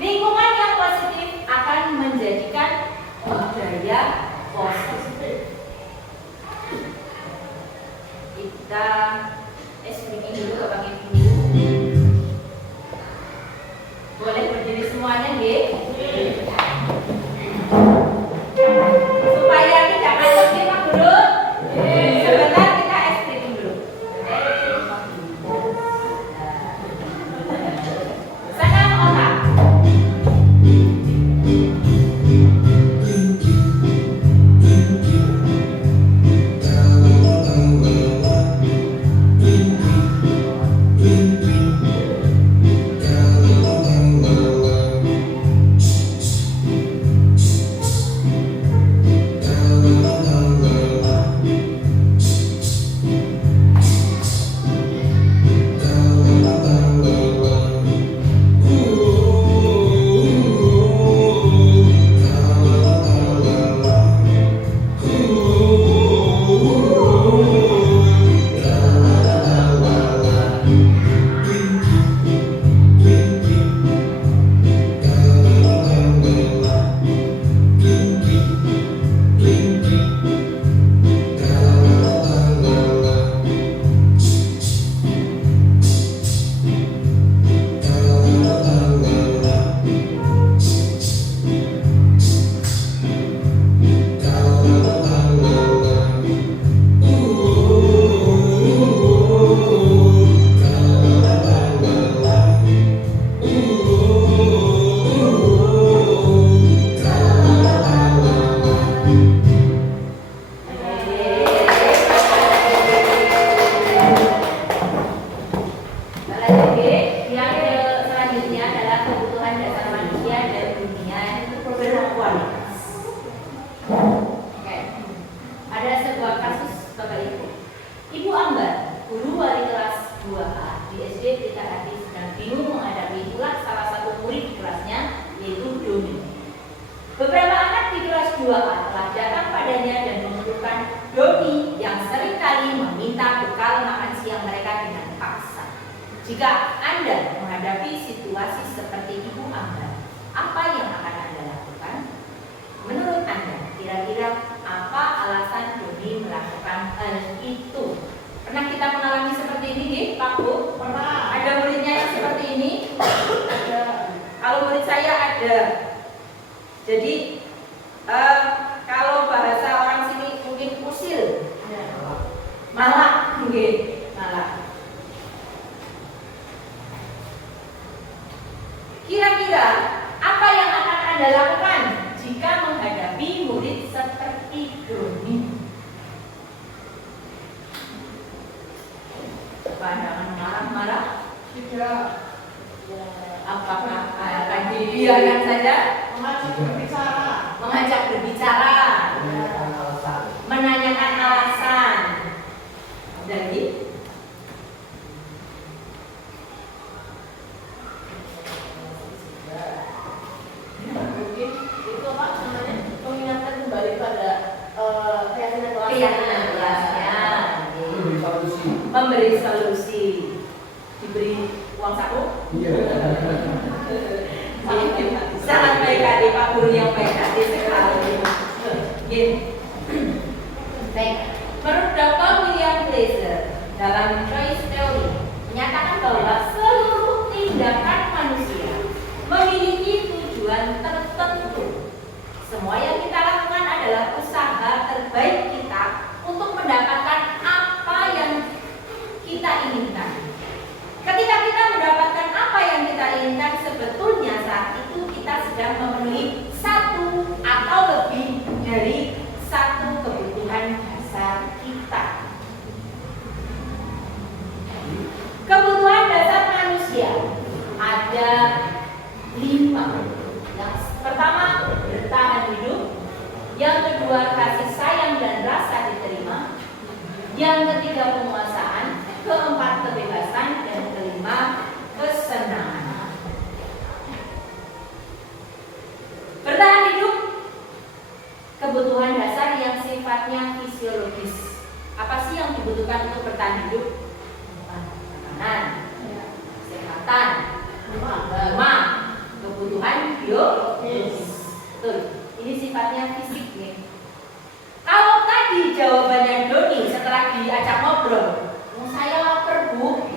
Lingkungan yang positif akan menjadikan budaya positif. Kita speaking dulu ke Bang Ibu. Boleh berdiri semuanya, nggih? Supaya tidak kaget nih Pak Guru. Sebentar kita speaking dulu. Senang otak. Selanjutnya adalah kebutuhan dasar manusia dan dunia berkualitas. Oke. Ada sebuah kasus Bapak Ibu. Ibu Ambar, guru wali kelas 2A di SD Pelita Hati sedang bingung menghadapi ulah salah satu murid di kelasnya, yaitu Doni. Beberapa anak di kelas 2A telah datang padanya dan mengeluhkan Doni yang seringkali meminta bekal makan siang mereka dengan paksa. Jika Anda menghadapi situasi seperti Ibu Ambar, apa yang akan Anda lakukan? Menurut Anda, kira-kira apa alasan Doni melakukan hal itu? Pernah kita mengalami seperti ini, Pak Bu? Pernah. Ada muridnya yang seperti ini? Ada. Kalau murid saya ada. Jadi kalau bahasa orang sini mungkin usil, malah, malah. Kira-kira apa yang akan Anda lakukan jika menghadapi murid seperti Doni? Pandangan marah-marah? Tidak. Apakah akan dibiarkan saja? Mengajak berbicara. Mengajak berbicara, menanyakan alasan. Dari Mungkin itu apa namanya, mengingatkan kembali pada keyakinan kelas. keyakinan kelasnya, memberi solusi, diberi uang saku. Sangat baik hati Pak Guru yang baik hati sekali. Baik, menurut Dr. William Glaser dalam Choice Theory menyatakan bahwa seluruh tindakan manusia memiliki tujuan tertentu. Semua yang kita lakukan adalah usaha terbaik kita untuk mendapatkan apa yang kita inginkan. Ketika kita mendapatkan apa yang kita inginkan, sebetulnya saat itu kita sedang memenuhi satu atau lebih dari satu kebutuhan dasar kita. Kebutuhan dasar manusia ada 5. Yang pertama, bertahan hidup. Yang kedua, kasih sayang dan rasa diterima. Yang ketiga, penguasaan. Keempat, kebebasan. Dan kelima, kesenangan. Bertahan hidup, kebutuhan biologis. Betul. Ini sifatnya fisik nih. Kalau tadi jawabannya Doni setelah diajak ngobrol, "Oh, saya lapar Bu,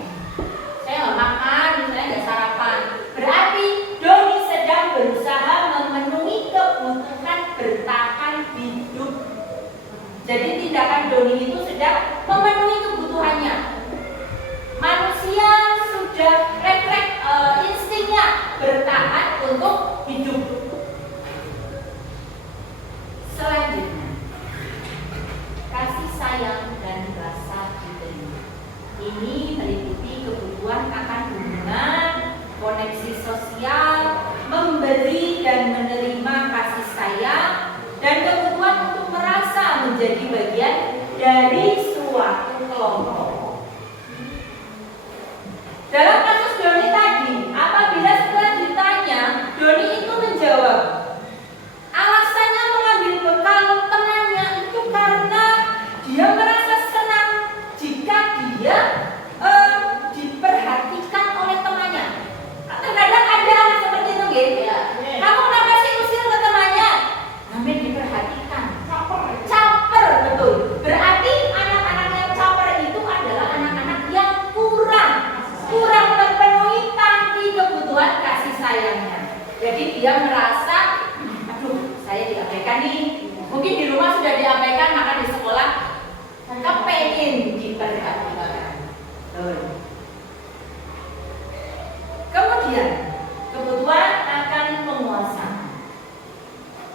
saya nggak makan, saya nggak sarapan." Berarti Doni sedang berusaha memenuhi kebutuhan bertahan hidup. Jadi tindakan Doni itu sedang memenuhi kebutuhannya. Manusia sudah refleks instingnya bertahan untuk hidup. Selanjutnya, kasih sayang dan rasa diterima. Ini meliputi kebutuhan akan hubungan, koneksi sosial, memberi dan menerima kasih sayang, dan kebutuhan untuk merasa menjadi bagian dari suatu kelompok. Dalam kasus Doni tadi, apabila setelah ditanya, Doni itu menjawab, alasannya mengambil bekal temannya itu karena dia merasa senang jika dia diperhatikan oleh temannya. Terkadang ada anak seperti itu, gitu. Kamu kenapa sih usir ke temannya? Namanya diperhatikan. Caper, betul. Berarti anak-anak yang caper itu adalah anak-anak yang kurang terpenuhi tangki kebutuhan kasih sayangnya. Jadi dia merasa, aduh, saya diabaikan nih. Mungkin di rumah sudah diabaikan, maka di sekolah kepengen diperhatikan. Kemudian kebutuhan akan penguasaan.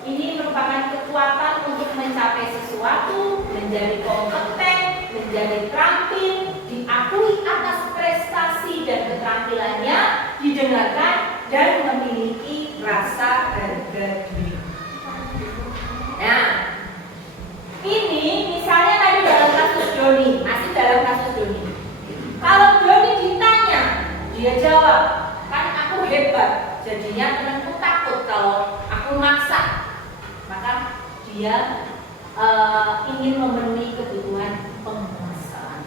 Ini merupakan kekuatan untuk mencapai sesuatu, menjadi kompeten, menjadi terampil, diakui atas prestasi dan keterampilannya, didengarkan dan memiliki rasa harga diri. Nah, ini misalnya tadi dalam kasus Doni, masih dalam kasus Doni. Kalau Doni ditanya, dia jawab, kan aku hebat, jadinya temanku takut kalau aku maksa. Maka dia ingin memenuhi kebutuhan penguasaan,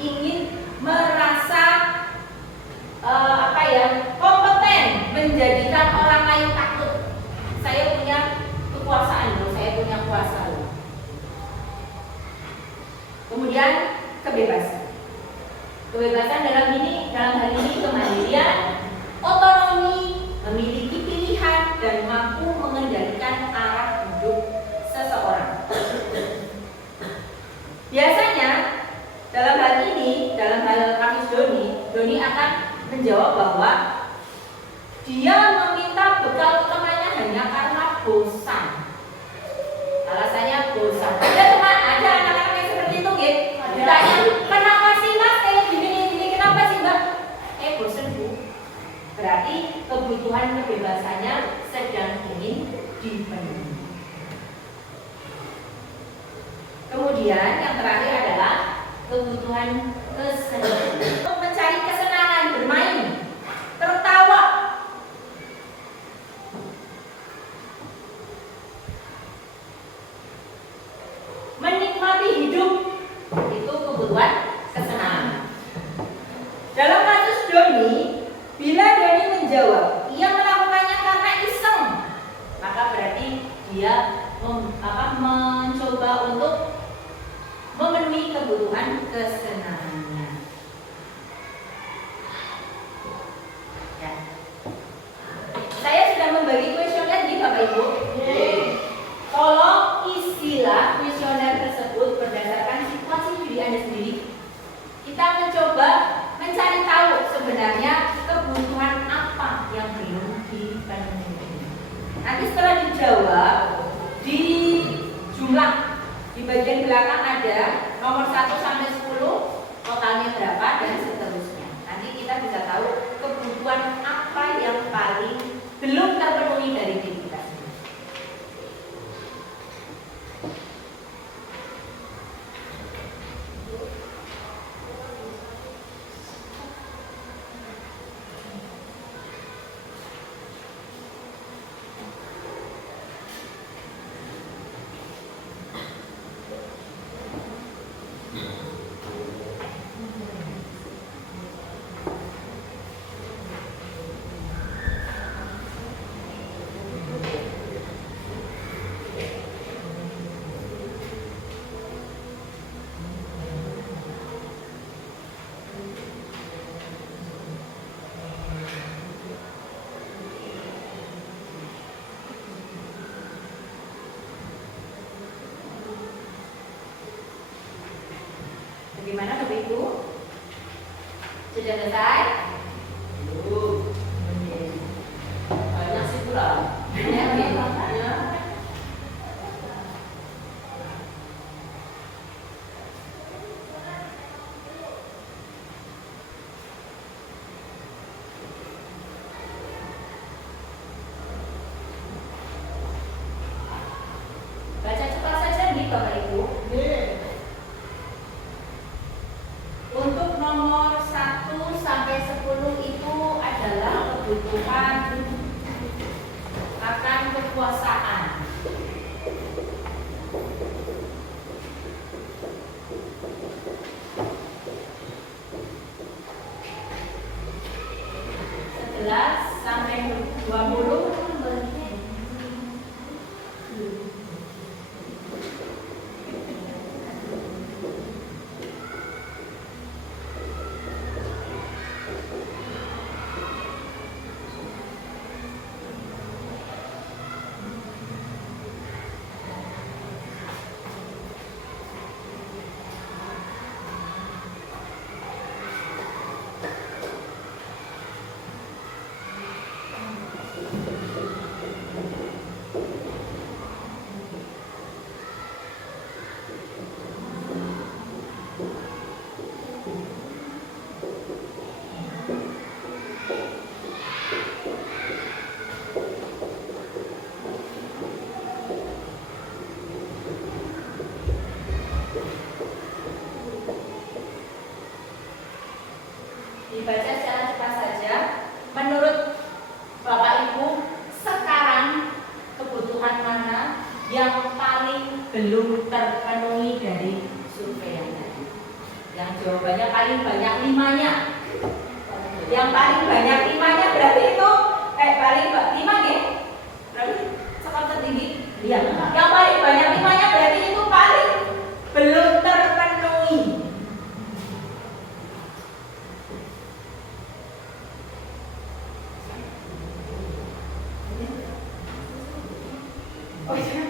ingin merasa kompeten, menjadikan orang lain takut. Saya punya kekuasaan loh, saya punya kuasa loh. Kemudian kebebasan. Kebebasan dalam hal ini kemandirian, otonomi, memiliki pilihan dan mampu mengendalikan arah hidup seseorang. Biasanya dalam hal kasus Doni akan menjawab bahwa dia meminta bekal temannya hanya karena bosan. Alasannya bosan. Ada anak-anak yang seperti itu, gitu. Ditanya, kenapa sih Mas kayak gini, kenapa sih Mbak? Bosan Bu. Berarti kebutuhan kebebasannya sedang ingin dipenuhi. Kemudian yang terakhir adalah kebutuhan kesenangan. Untuk mencari kesenangan bermain, tertawa, menikmati hidup, itu kebutuhan kesenangan. Dalam kasus Doni, bila Doni menjawab ia melakukannya karena iseng, maka berarti dia mencoba untuk memenuhi kebutuhan kesenangannya. Ya. Saya sudah membagi kuesioner di Bapak Ibu. Tolong isilah kuesioner tersebut berdasarkan situasi diri Anda sendiri. Kita mencoba mencari tahu sebenarnya kebutuhan apa yang belum dipenuhi. Nanti setelah dijawab, di jumlah di bagian belakang ada nomor 1 sampai 10, totalnya berapa dan seterusnya. Nanti kita bisa tahu kebutuhan apa yang paling belum terpenuhi dari diri kita. Gimana Bapak Ibu? Sudah selesai? Banyak sih kurang. Ya, oke. Ya. Baca cepat saja nih Bapak Ibu. Untuk nomor 1 sampai 10 itu adalah kebutuhan akan kekuasaan. Sebelas sampai 20 dibaca secara cepat saja. Menurut Bapak Ibu, sekarang kebutuhan mana yang paling belum terpenuhi dari survei yang tadi? Yang jawabannya paling banyak 5-nya. Yang paling banyak 5-nya berarti itu paling 5 ya? Berarti skor tertinggi. Iya. Yang paling banyak 5-nya berarti itu paling belum terpenuhi. Oh iya.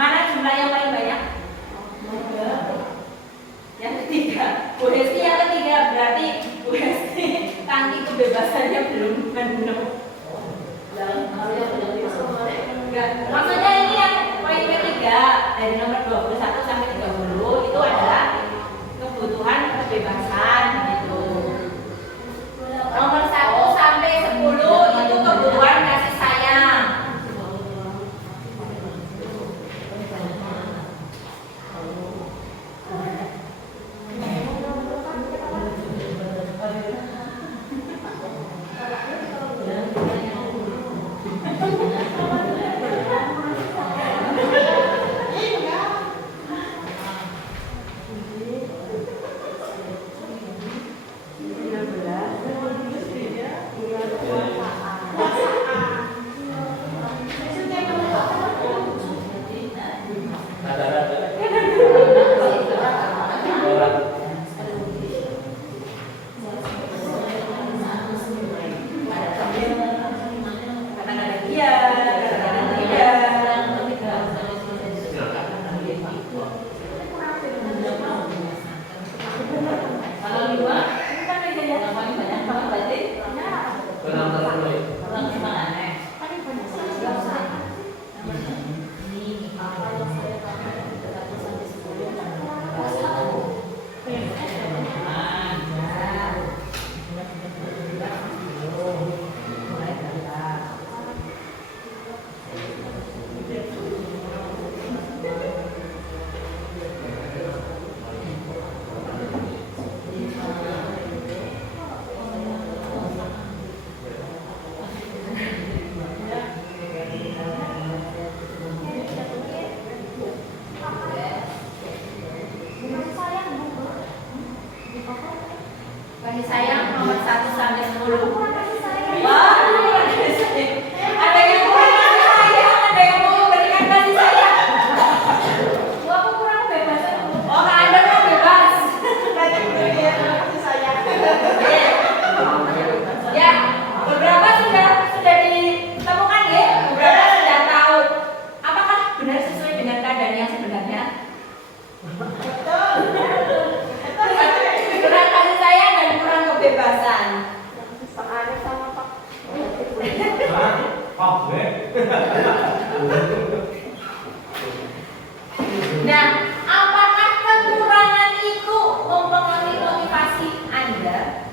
Mana jumlah yang paling banyak? Yang ketiga. Bu Hesti yang ketiga, berarti Bu Hesti tangki kebebasannya belum penuh. Enggak. Maksudnya ini yang poin ketiga dari nomor 21 sampai 30 itu adalah kebutuhan kebebasan gitu. Nomor 1 sampai 10 itu kebutuhan kasih sayang. Ini apa yang saya katakan 3 sampai 10 kan? Mulai dari kasih sayang nomor 1 sampai 10. Wah, ada yang kurang kasih sayang, ada yang mau memberikan kasih sayang. Wah, aku kurang kebebasan. Oh, Kak Anda mau bebas. Banyak berikan kasih sayang. Ya, beberapa sudah ditemukan ya, beberapa sudah tahu. Apakah benar sesuai dengan keadaan yang sebenarnya? Betul. Kurang kasih sayang dan kurang kebebasan. Ada sama Pak. Nah, apakah kekurangan itu mempengaruhi motivasi Anda?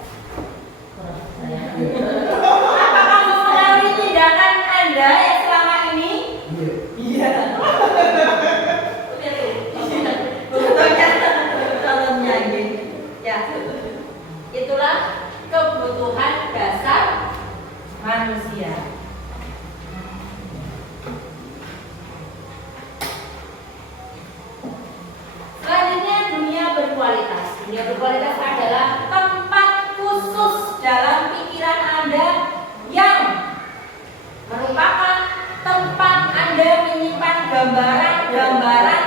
Apakah mempengaruhi tindakan Anda yang selama ini? Iya. Contohnya gitu. Ya. Itulah kebutuhan dasar manusia. Selanjutnya dunia berkualitas. Dunia berkualitas adalah tempat khusus dalam pikiran Anda yang merupakan tempat Anda menyimpan gambaran-gambaran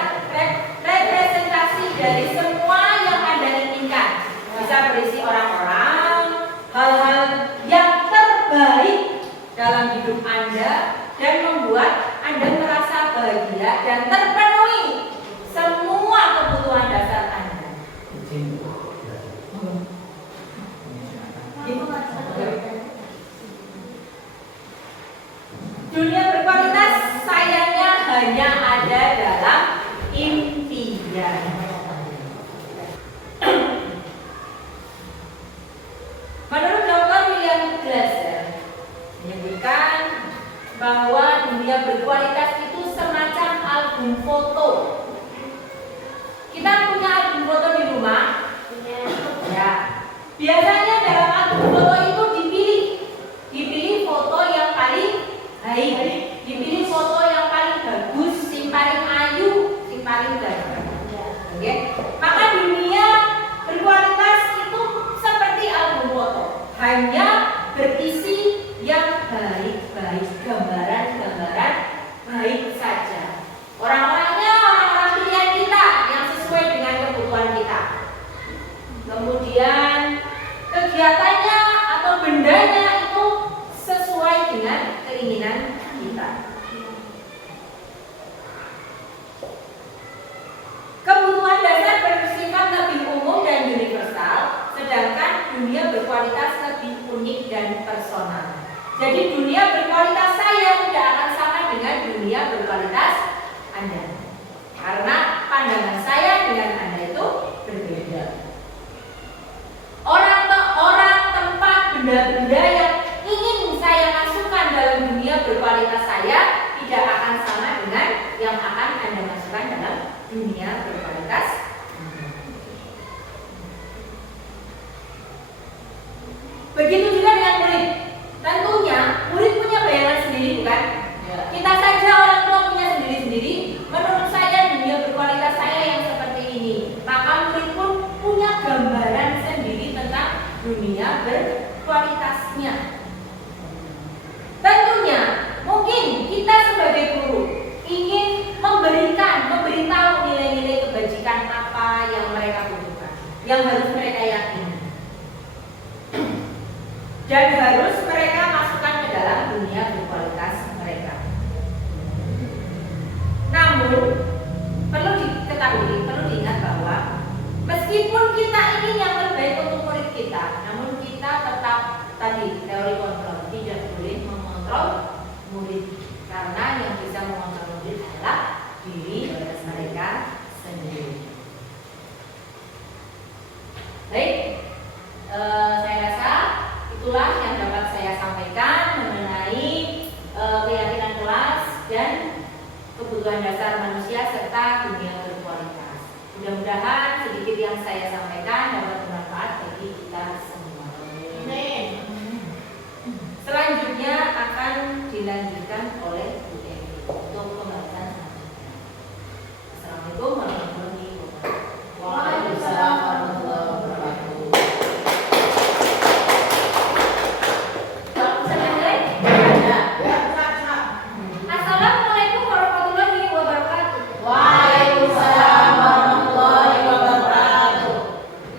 representasi dari semua yang Anda inginkan. Bisa berisi orang-orang, hal-hal yang terbaik dalam hidup Anda dan membuat Anda merasa bahagia dan terpenuhi semua kebutuhan dasar Anda. Dunia berkualitas sayangnya hanya ada dalam impian. Menurut Dr. William Glasser menyebutkan bahwa dunia berkualitas itu semacam album foto. Kita punya album foto di rumah? Ya. Biasanya dalam album foto itu dipilih foto yang paling baik, dipilih foto yang paling bagus, yang paling ayu, yang paling gagah. Oke? Maka dunia berkualitas itu seperti album foto, hanya berisi yang baik-baik, gambaran-gambaran baik saja. Orang-orangnya orang-orang pilihan kita yang sesuai dengan kebutuhan kita. Kemudian kegiatannya atau bendanya itu sesuai dengan keinginan kita. Kebutuhan dasar bersifat lebih umum dan universal, sedangkan dunia berkualitas lebih unik dan personal. Jadi dunia berkualitas saya tidak akan sama dengan dunia berkualitas Anda, karena pandangan saya dengan Anda itu berbeda. Orang, tempat, benda-benda yang ingin saya masukkan dalam dunia berkualitas saya tidak akan sama dengan yang akan Anda masukkan dalam dunia berkualitas. Begitu juga dengan murid. Tentunya murid punya bayangan sendiri, bukan? Kita saja orang tua punya sendiri-sendiri. Menurut saya dunia berkualitas saya yang seperti ini. Maka murid pun punya gambaran sendiri tentang dunia berkualitasnya. Tentunya mungkin kita sebagai guru ingin memberitahu nilai-nilai kebajikan apa yang mereka butuhkan, yang harus mereka yakini, dan harus mereka masukkan ke dalam dunia berkualitas mereka. Namun perlu diketahui, perlu diingat bahwa meskipun kita ingin yang terbaik untuk murid kita, namun kita tetap tadi teori kontrol, tidak boleh mengontrol murid. karena yang bisa mengontrol mobil adalah diri mereka sendiri. Baik, saya rasa itulah yang dapat saya sampaikan mengenai keyakinan kelas dan kebutuhan dasar manusia serta dunia berkualitas. Mudah-mudahan sedikit yang saya sampaikan dapat bermanfaat bagi kita semua. Selanjutnya akan dilanjutkan oleh Bu Emi untuk pembahasan selanjutnya. Assalamualaikum warahmatullahi wabarakatuh. Waalaikumsalam warahmatullahi wabarakatuh. Assalamualaikum warahmatullahi wabarakatuh. Waalaikumsalam warahmatullahi wabarakatuh.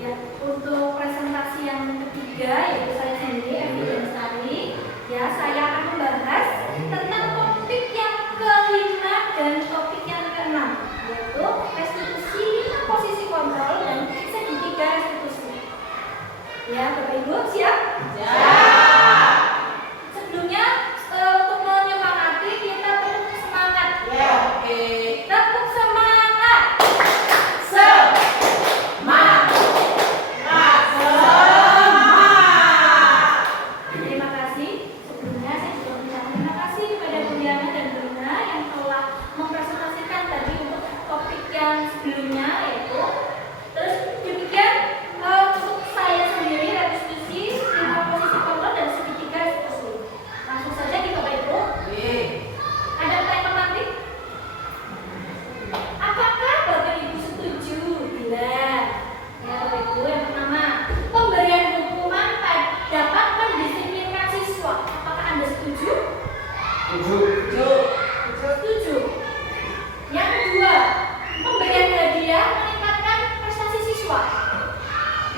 Ya, untuk presentasi yang ketiga yaitu saya sendiri Emi Lestari. Ya, saya akan membahas tentang topik yang kelima dan topik yang keenam, yaitu restitusi 5 posisi kontrol dan segitiga restitusi. Ya, Bapak Ibu siap? Siap. Sebelumnya untuk menyemangati kita tepuk semangat. Ya, oke. Tepuk semangat. Terima kasih. Sebelumnya saya juga mengucapkan terima kasih kepada Bu Yana dan Bu Ina yang telah mempresentasikan tadi untuk topik yang sebelumnya yaitu. Terus demikian untuk saya sendiri restitusi 5 posisi kontrol dan segitiga restitusi. Langsung saja di Bapak Ibu. Ada pertanyaan nanti? Apakah Bapak Ibu setuju bila ya Bapak Ibu yang pertama pemberian hukuman dapat mendisiplinkan siswa? Apakah Anda setuju? Setuju. Yang kedua, pemberian hadiah meningkatkan prestasi siswa.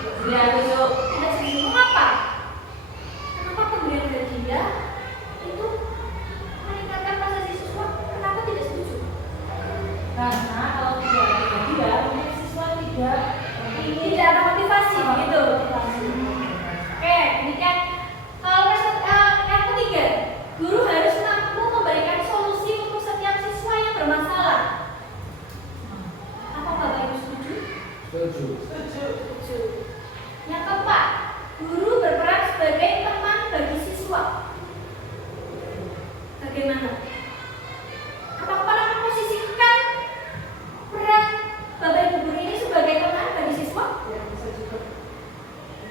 Tidak setuju. Mengapa? Kenapa pemberian hadiah itu meningkatkan prestasi siswa? Kenapa tidak setuju? Karena kalau tidak ada hadiah, mungkin siswa tidak Tidak ada motivasi gitu. Oke, demikian. Yang ketiga, guru harus mampu memberikan solusi untuk setiap siswa yang bermasalah. Apa Bapak Ibu setuju? Setuju. Yang keempat, guru berperan sebagai teman bagi siswa. Bagaimana? Apa pernah memposisikan peran Bapak Ibu guru ini sebagai teman bagi siswa?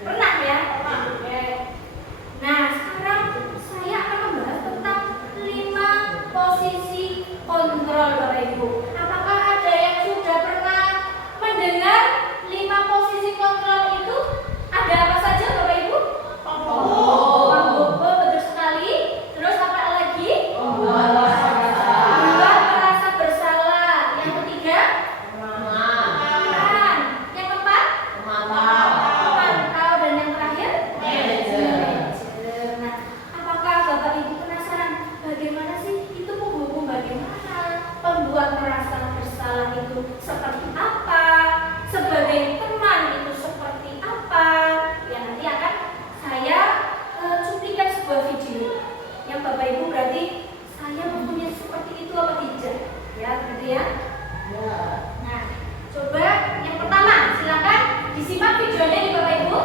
Pernah ya? Oke. Nah, sekarang saya akan membahas tentang 5 posisi kontrol Bapak Ibu. Apakah ada yang sudah pernah mendengar 5 posisi kontrol itu? Ada apa saja Bapak Ibu? Pembuat, betul sekali. Terus apa lagi? Membuat merasa bersalah. Yang ketiga? Peran. Yang keempat? Pantau. Dan yang terakhir? Manajer. Nah, apakah Bapak Ibu penasaran bagaimana sih itu penghukum, bagaimana pembuat merasa bersalah itu seperti apa, sebagai teman itu seperti apa? Ya, nanti akan saya cuplikan sebuah video yang Bapak Ibu berarti saya mempunyai seperti itu apa tidak? Ya, gitu ya. Nah, coba yang pertama, silakan disimak videonya di Bapak Ibu.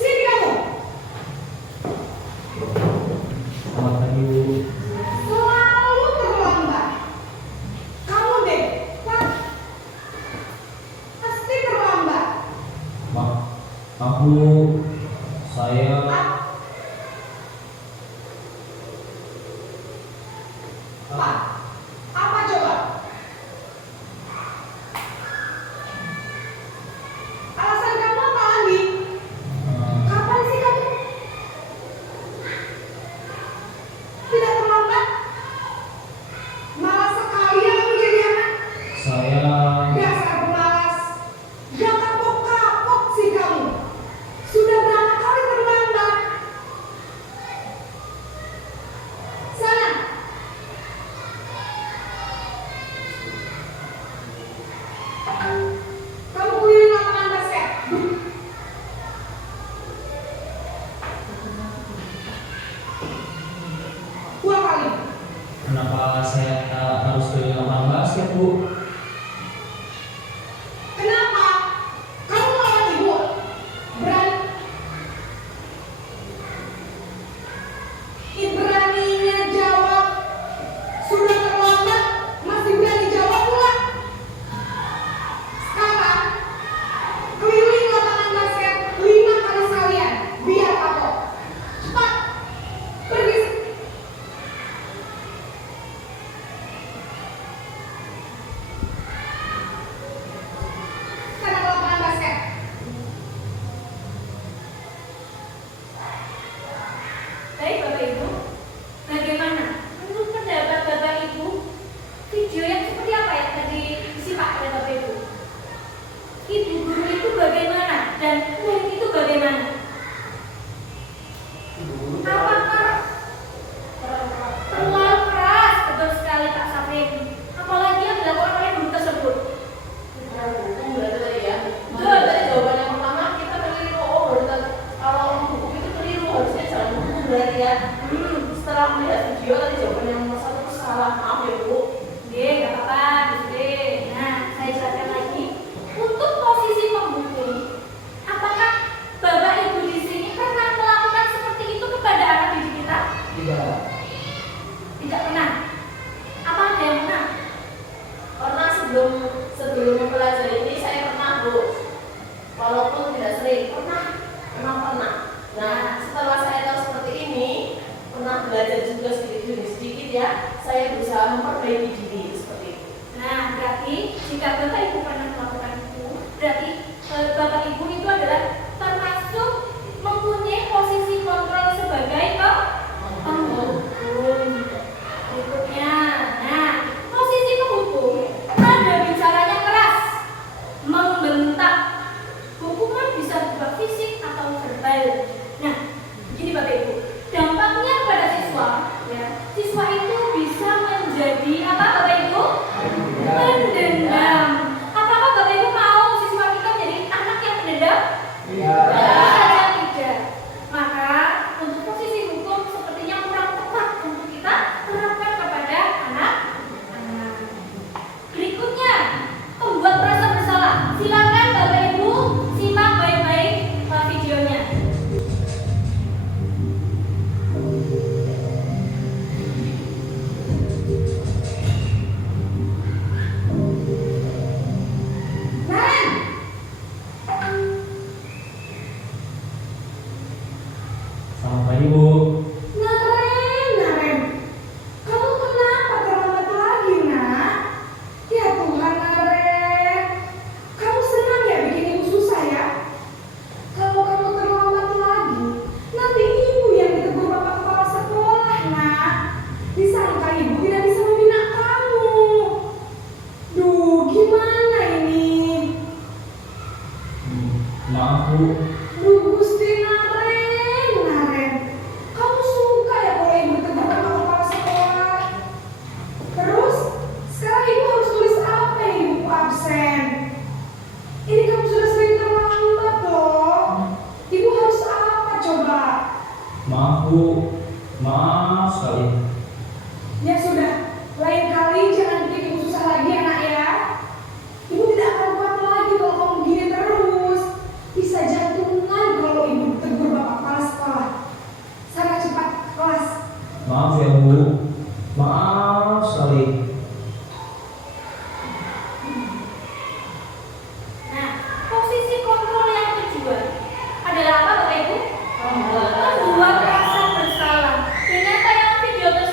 Sini kamu. Selamat pagi, Bu. Selalu terlambat. Kamu deh, Pak. Pasti terlambat. Maaf Bu, saya Pak, apa coba? Alasan kamu apa lagi? Kapan sih kamu? Tidak terlambat? Malas sekali ya kamu jadi anak. saya Dasar pemalas. Gak kapok-kapok sih kamu. Sudah berapa kali kenapa saya harus ke lapangan basket, Bu? Kenapa? Kamu malah ibu. Beraninya jawab. Sudah terlambat, masih berani jawab pula. Sekarang, keliling lapangan basket 5 kali sekalian. Biar kapok. Cepat. Pergi. Sekarang ke lapangan basket. Baik Bapak Ibu, bagaimana menurut pendapat Bapak Ibu video yang seperti apa yang tadi disimak oleh Bapak Ibu? Ibu guru itu bagaimana dan murid itu bagaimana? Apakah terlalu keras? Betul sekali Pak Safrin. Apalagi yang dilakukan oleh guru tersebut. Berarti tadi ya. Betul, tadi jawaban yang pertama kita keliru. Oh, berarti kalau hukum itu keliru, harusnya jangan hukum berarti ya. Setelah melihat video tadi jawaban yang nomor 1 itu salah. Maaf ya Bu. Oke, nggak apa-apa, Oke. Nah, saya jelaskan lagi. Untuk posisi penghukum, apakah Bapak Ibu di sini pernah melakukan seperti itu kepada anak didik kita? Tidak. Tidak pernah. Apa ada yang pernah? Pernah sebelum mempelajari ini saya pernah Bu. Walaupun tidak sering, pernah. Memang pernah. Nah, setelah saya tahu seperti ini, pernah belajar juga sedikit ya, saya berusaha memperbaiki diri seperti itu. Nah, berarti jika Bapak Ibu pernah melakukan itu, berarti Bapak Ibu itu adalah termasuk mempunyai posisi kontrol sebagai penghukum. Berikutnya, nah, posisi penghukum ada bicaranya keras, membentak. Hukuman bisa berupa fisik atau verbal. Nah, begini Bapak Ibu, dampaknya pada siswa, ya, siswa itu bisa menjadi apa Bapak Ibu? Pendendam. Apakah Bapak Ibu mau siswa kita menjadi anak yang pendendam? Iya. Saya tidak. Maka untuk posisi hukum sepertinya kurang tepat untuk kita terapkan kepada anak-anak. Berikutnya, pembuat merasa bersalah. Silakan Bapak Ibu simak baik-baik videonya. Selamat pagi, Bu. Naren, kamu kenapa terlambat lagi, Nak? Ya Tuhan, Naren, kamu senang ya bikin ibu susah ya? Kalau kamu terlambat lagi, nanti ibu yang ditegur bapak kepala sekolah, Nak. Disangka ibu tidak bisa membina kamu. Duh, gimana ini? Maaf, Bu. Duh, Gusti Naren, kamu suka ya kalau ibu ditegur sama kepala sekolah? Terus, sekarang ibu harus tulis apa nih buku absen? Ini kamu sudah sering terlambat loh. Ibu harus apa coba? Maaf, Bu. Maaf sekali. Ya sudah, lain kali jangan bikin ibu susah lagi ya Nak ya. Ibu tidak akan kuat lagi kalau kamu gini terus. Bisa jantungan kalau ibu tegur bapak kepala sekolah. Sana cepat ke kelas. Maaf ya, Bu. Maaf sekali. Nah, posisi kontrol yang kedua adalah apa Bapak Ibu? Membuat rasa bersalah. Dengan tayangan video tersebut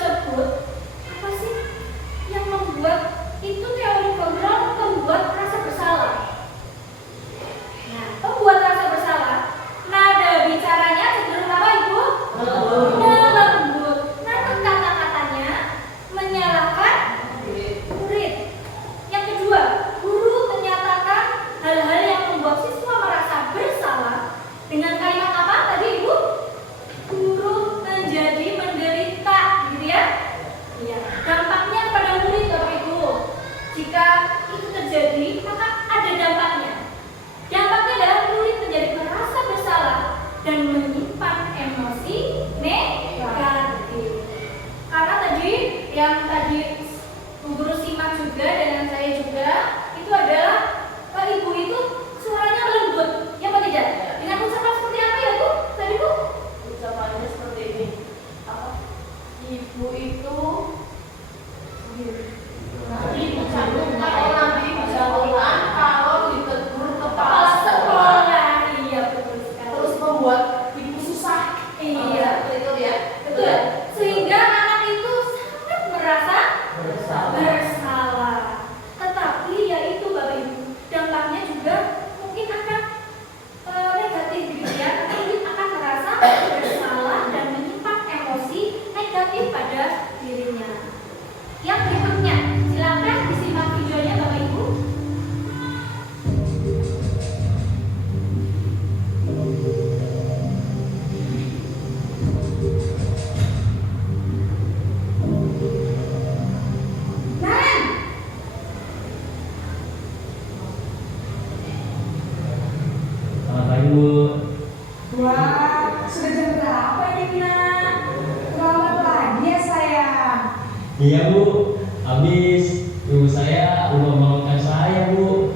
Iya Bu, habis ibu saya lupa membangunkan saya Bu.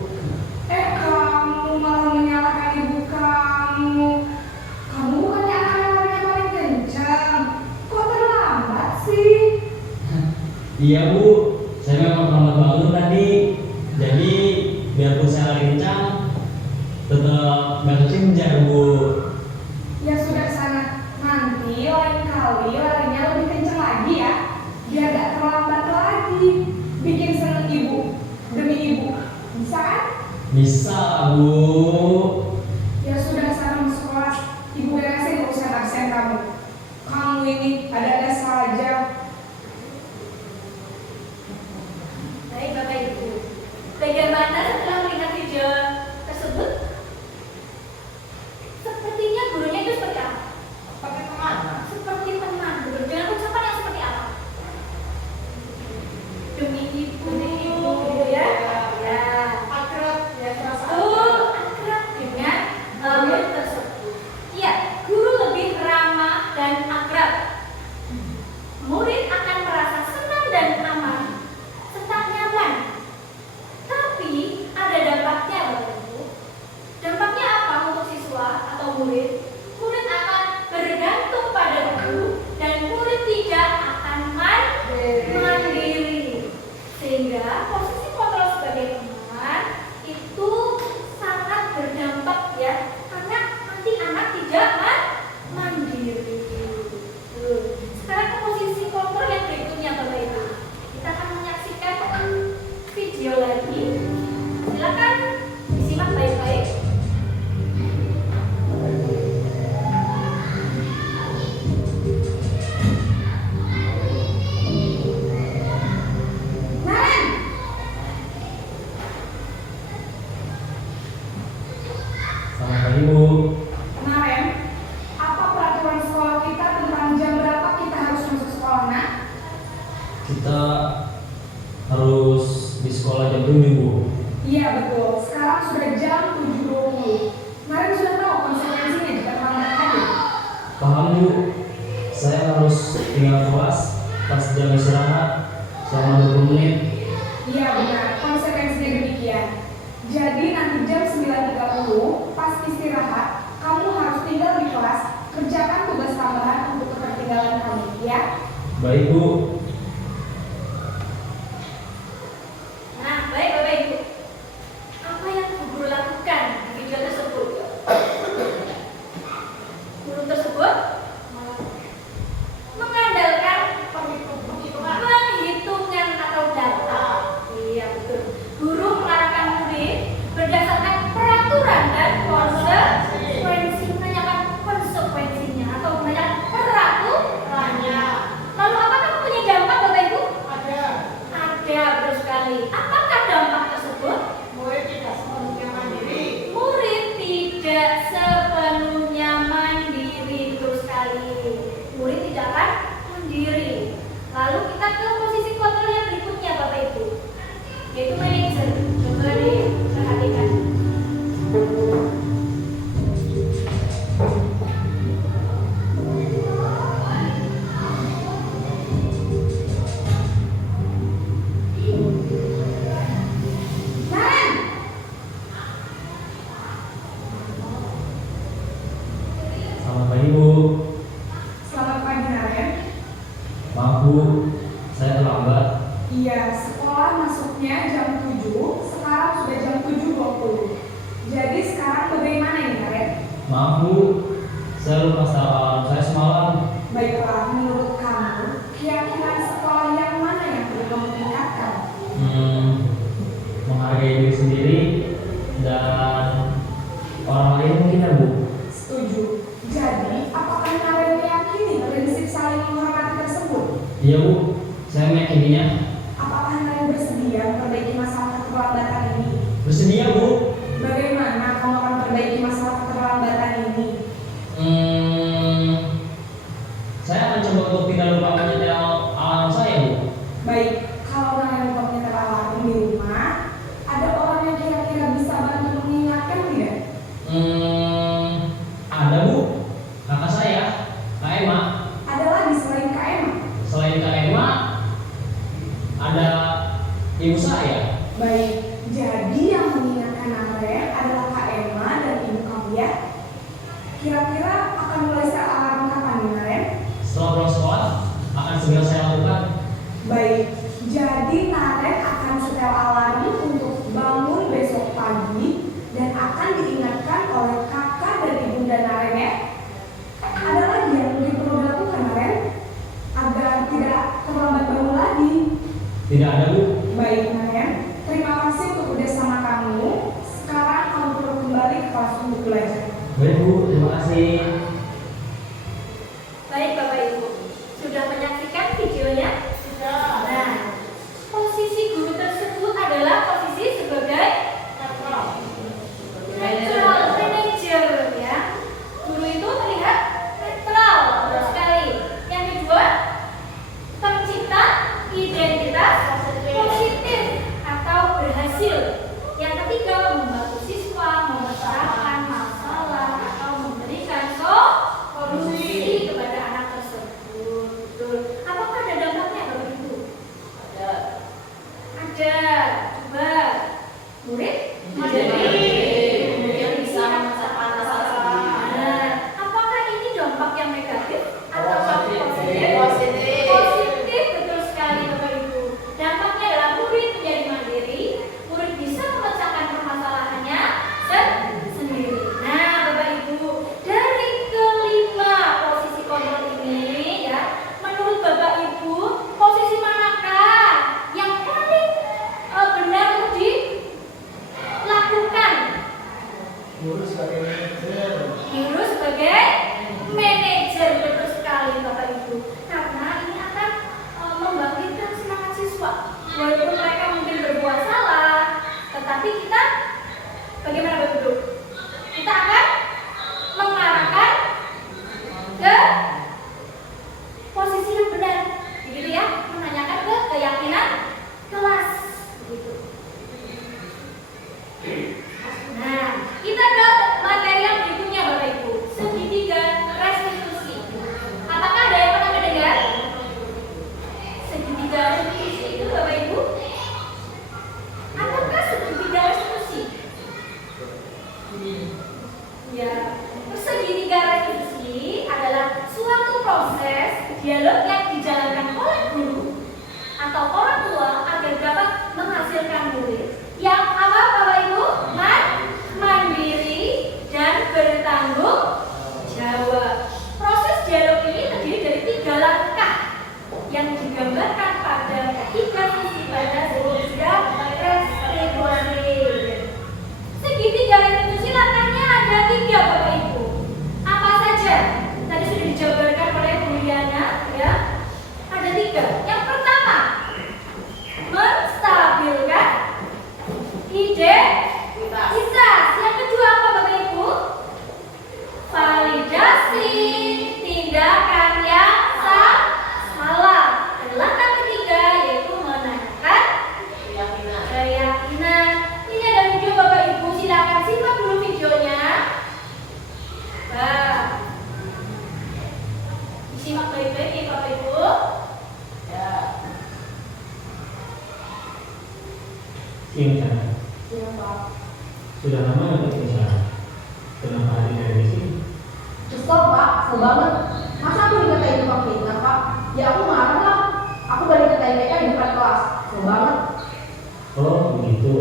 Kamu malah menyalahkan ibu kamu. Kamu bukannya anak yang paling kencang. Kok terlambat sih? Iya Bu, saya memang terlambat bangun tadi. Jadi biarpun saya lari kencang, tetap nggak kekejar Bu. Ya sudah sana. Nanti lain kali larinya lebih kencang lagi ya. Biar gak terlambat lagi. Bikin seneng ibu demi ibu. Bisa kan? Bisa Bu. Ya sudah sana masuk kelas. Ibu beresin urusan absen kamu. Kamu ini ada saja. Baik Bapak Ibu, bagaimana setelah melihat video tersebut? Sepertinya gurunya itu seperti apa? Pakai kemana? Seperti teman guru dengan ucapan yang seperti apa? Demi ibu gitu ya? Ya. Akrab ya perasaan. Akrab dengan murid tersebut. Iya, guru lebih ramah dan akrab. Murid akan merasa senang dan aman serta nyaman. Tapi ada dampaknya Bapak Ibu. Dampaknya apa untuk siswa atau murid? Murid akan bergantung pada guru dan murid tidak akan mandiri. Sehingga posisi kontrol sebagai teman itu sangat berdampak ya, karena nanti anak tidak mandiri. Sekarang ke posisi kontrol yang berikutnya Bapak Ibu. Kita akan menyaksikan video lagi. Silakan disimak baik-baik. Naren! Selamat pagi Bu. Naren, apa peraturan sekolah kita tentang jam berapa kita harus masuk sekolah, nak? Kita harus di sekolah jam 7 Bu. Iya betul, sekarang sudah jam 7.20. Naren sudah tahu konsekuensinya jika terlambat hadir. Paham Bu, saya harus tinggal kelas pas jam istirahat selama 20 menit. Iya benar, konsekuensinya demikian. Jadi nanti jam 9.30 pas istirahat, kamu harus tinggal di kelas, kerjakan tugas tambahan untuk ketertinggalan kamu, ya? Baik Bu. Nah, baik Bapak Ibu. Apa yang guru lakukan di video tersebut? Guru tersebut mengandalkan penghitungan atau data. Iya betul. Guru mengarahkan murid berdasarkan peraturan dan konsekuensi, menanyakan konsekuensinya atau menanyakan peraturannya. Lalu apakah punya dampak Bapak Ibu? Ada. Ada, betul sekali. Apakah dampak tersebut? Murid tidak sepenuhnya mandiri. Murid tidak sepenuhnya mandiri, betul sekali. Murid tidak akan mandiri. Lalu kita ke posisi kontrol yang berikutnya Bapak Ibu, yaitu manajer. Coba diperhatikan. Naren! Selamat pagi Bu. Selamat pagi Naren. Maaf Bu, saya terlambat. Iya, sekolah masuknya jam 7, sekarang sudah jam 7.20. Jadi sekarang bagaimana ini Naren? Maaf Bu, saya lupa alarm saya semalam. Baiklah, menurut kamu, keyakinan sekolah yang mana yang perlu kamu tingkatkan? Menghargai diri sendiri dan orang lain mungkin ya Bu. Setuju. Jadi, apakah Naren meyakini prinsip saling menghormati tersebut? Iya Bu, saya meyakininya. Apakah Naren bersedia memperbaiki masalah keterlambatan ini? Bersedia Bu. Bagaimana kamu akan memperbaiki masalah keterlambatan ini? Saya akan coba untuk tidak lupa menyetel alarm saya Bu. Baik, kalau Naren lupa menyetel alarm di rumah, ada orang yang kira-kira bisa bantu mengingatkan tidak? Ada Bu, kakak saya, Kak Emma. Ada lagi selain Kak Emma? Selain Kak Emma, saya. Baik, jadi yang mengingatkan Naren adalah Kak Emma dan ibu kamu ya. Kira-kira akan mulai set alarm kapan nih Naren? Setelah pulang sekolah akan segera saya lakukan. Baik, jadi Naren akan setel alarm untuk bangun besok pagi dan akan diingatkan oleh kakak dan ibunda Naren ya. Ada lagi yang mungkin perlu dilakukan Naren agar tidak terlambat bangun lagi. Tidak ada, Bu. Baik Naren, terima kasih untuk kerjasama kamu. Sekarang kamu perlu kembali ke kelas untuk belajar. Baik, Bu. Terima kasih. Baik Bapak Ibu, sudah menyaksikan videonya? Sudah. Nah, posisi guru tersebut adalah posisi sebagai netral manager ya. Guru itu terlihat netral betul sekali. Yang kedua, tercipta identitas positif atau berhasil. Yang ketiga, membantu siswa memecahkan masalah atau memberikan solusi kepada anak tersebut. Betul. Apakah ada dampaknya Bapak Ibu? Ada. Coba murid Kemudian bisa memecahkan masalah. Nah, apakah ini dampak yang negatif atau positif? Positif. Positif, betul sekali Bapak Ibu. Dampaknya adalah murid menjadi mandiri, murid bisa memecahkan permasalahannya sendiri. Nah, Bapak Ibu, dari kelima posisi kontrol ini ya, menurut Bapak Ibu, posisi manakah yang paling benar untuk dilakukan? Guru sebagai manajer. Guru sebagai manajer, betul sekali Bapak Ibu, karena ini akan membangkitkan semangat siswa. Walaupun mereka mungkin berbuat salah, tetapi kita bagaimana Bapak Ibu? Kita akan mengarahkan ke posisi yang benar, begitu ya, menanyakan ke keyakinan kelas, begitu. Nah, kita ke materi yang berikutnya Bapak Ibu, segitiga restitusi. Apakah ada yang pernah mendengar segitiga restitusi itu Bapak Ibu? Apakah segitiga restitusi? Ya, segitiga restitusi adalah suatu proses dialog yang dijalankan oleh guru atau orang tua agar dapat menghasilkan murid yang apa Bapak Ibu? Mandiri dan bertanggung jawab. Proses dialog ini terdiri dari 3 langkah yang digambarkan pada ketiga sisi pada segitiga restitusi. Segitiga restitusi langkahnya ada 3 Bapak Ibu. Apa saja? Tadi sudah dijabarkan oleh Bu Liana ya. Ada 3. Yang pertama, menstabilkan identitas. Yang kedua apa Bapak Ibu? Validasi tindakan yang salah. Dan langkah ketiga yaitu menanyakan keyakinan. Ini ada video Bapak Ibu, silakan simak dulu videonya. Disimak baik-baik ya Bapak Ibu. Ya. Iya, Kak. Ya Pak. Sudah lama nggak bisa. Kenapa hari dari sini? Kesel Pak, kesel banget. Masa aku dikatain tukang fitnah Pak? Ya aku marah lah. Aku balik ke TPK di depan kelas. Kesel banget. Oh, begitu.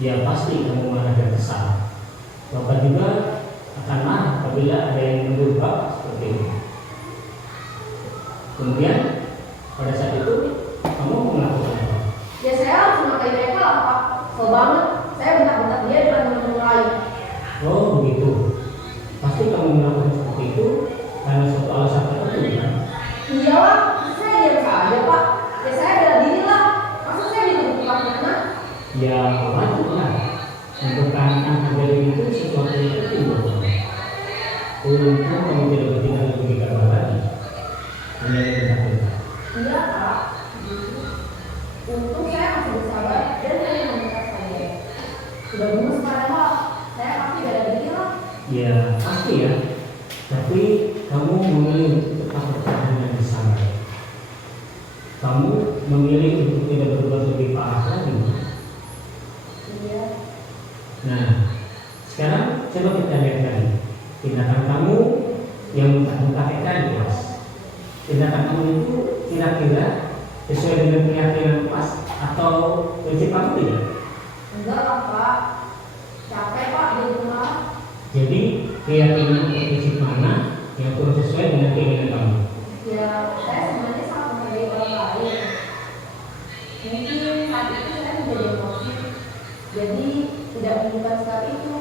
Ya pasti kamu marah dan kesal. Bapak juga akan marah apabila ada yang menuduh Bapak seperti itu. Kemudian pada saat itu kamu melakukan apa? Ya saya langsung ke TPK lah Pak. Kesel banget. Saya bentak-bentak dia depan teman-teman lain. Oh, begitu. Pasti kamu melakukan seperti itu karena suatu alasan tertentu, kan? Iyalah, saya diam saja Pak. Ya saya bela diri lah. Masa saya dituduh tukang fitnah? Ya, wajar lah. Untuk anak dari itu sesuatu yang penting buat kamu. Untung kamu tidak bertindak lebih gegabah lagi. Hanya bentak-bentak. Iya Pak. Untung saya masih bersabar dan saya meminta saya. Sudah gemes Pak. Saya pasti bela diri lah. Ya, pasti ya. Tapi kamu memilih untuk tetap bertahan dan bersabar. Kamu memilih untuk tidak berbuat lebih parah lagi. KPK di kelas. Tindakan kamu itu kira-kira sesuai dengan keyakinan kelas atau prinsip kamu tidak? Enggak lah Pak, capek Pak di rumah. Jadi keyakinan atau prinsip mana yang kurang sesuai dengan keinginan kamu? Ya saya sebenarnya sangat menghargai orang lain. Mungkin saat itu saya menjadi emosi, jadi tidak menunjukkan sikap itu.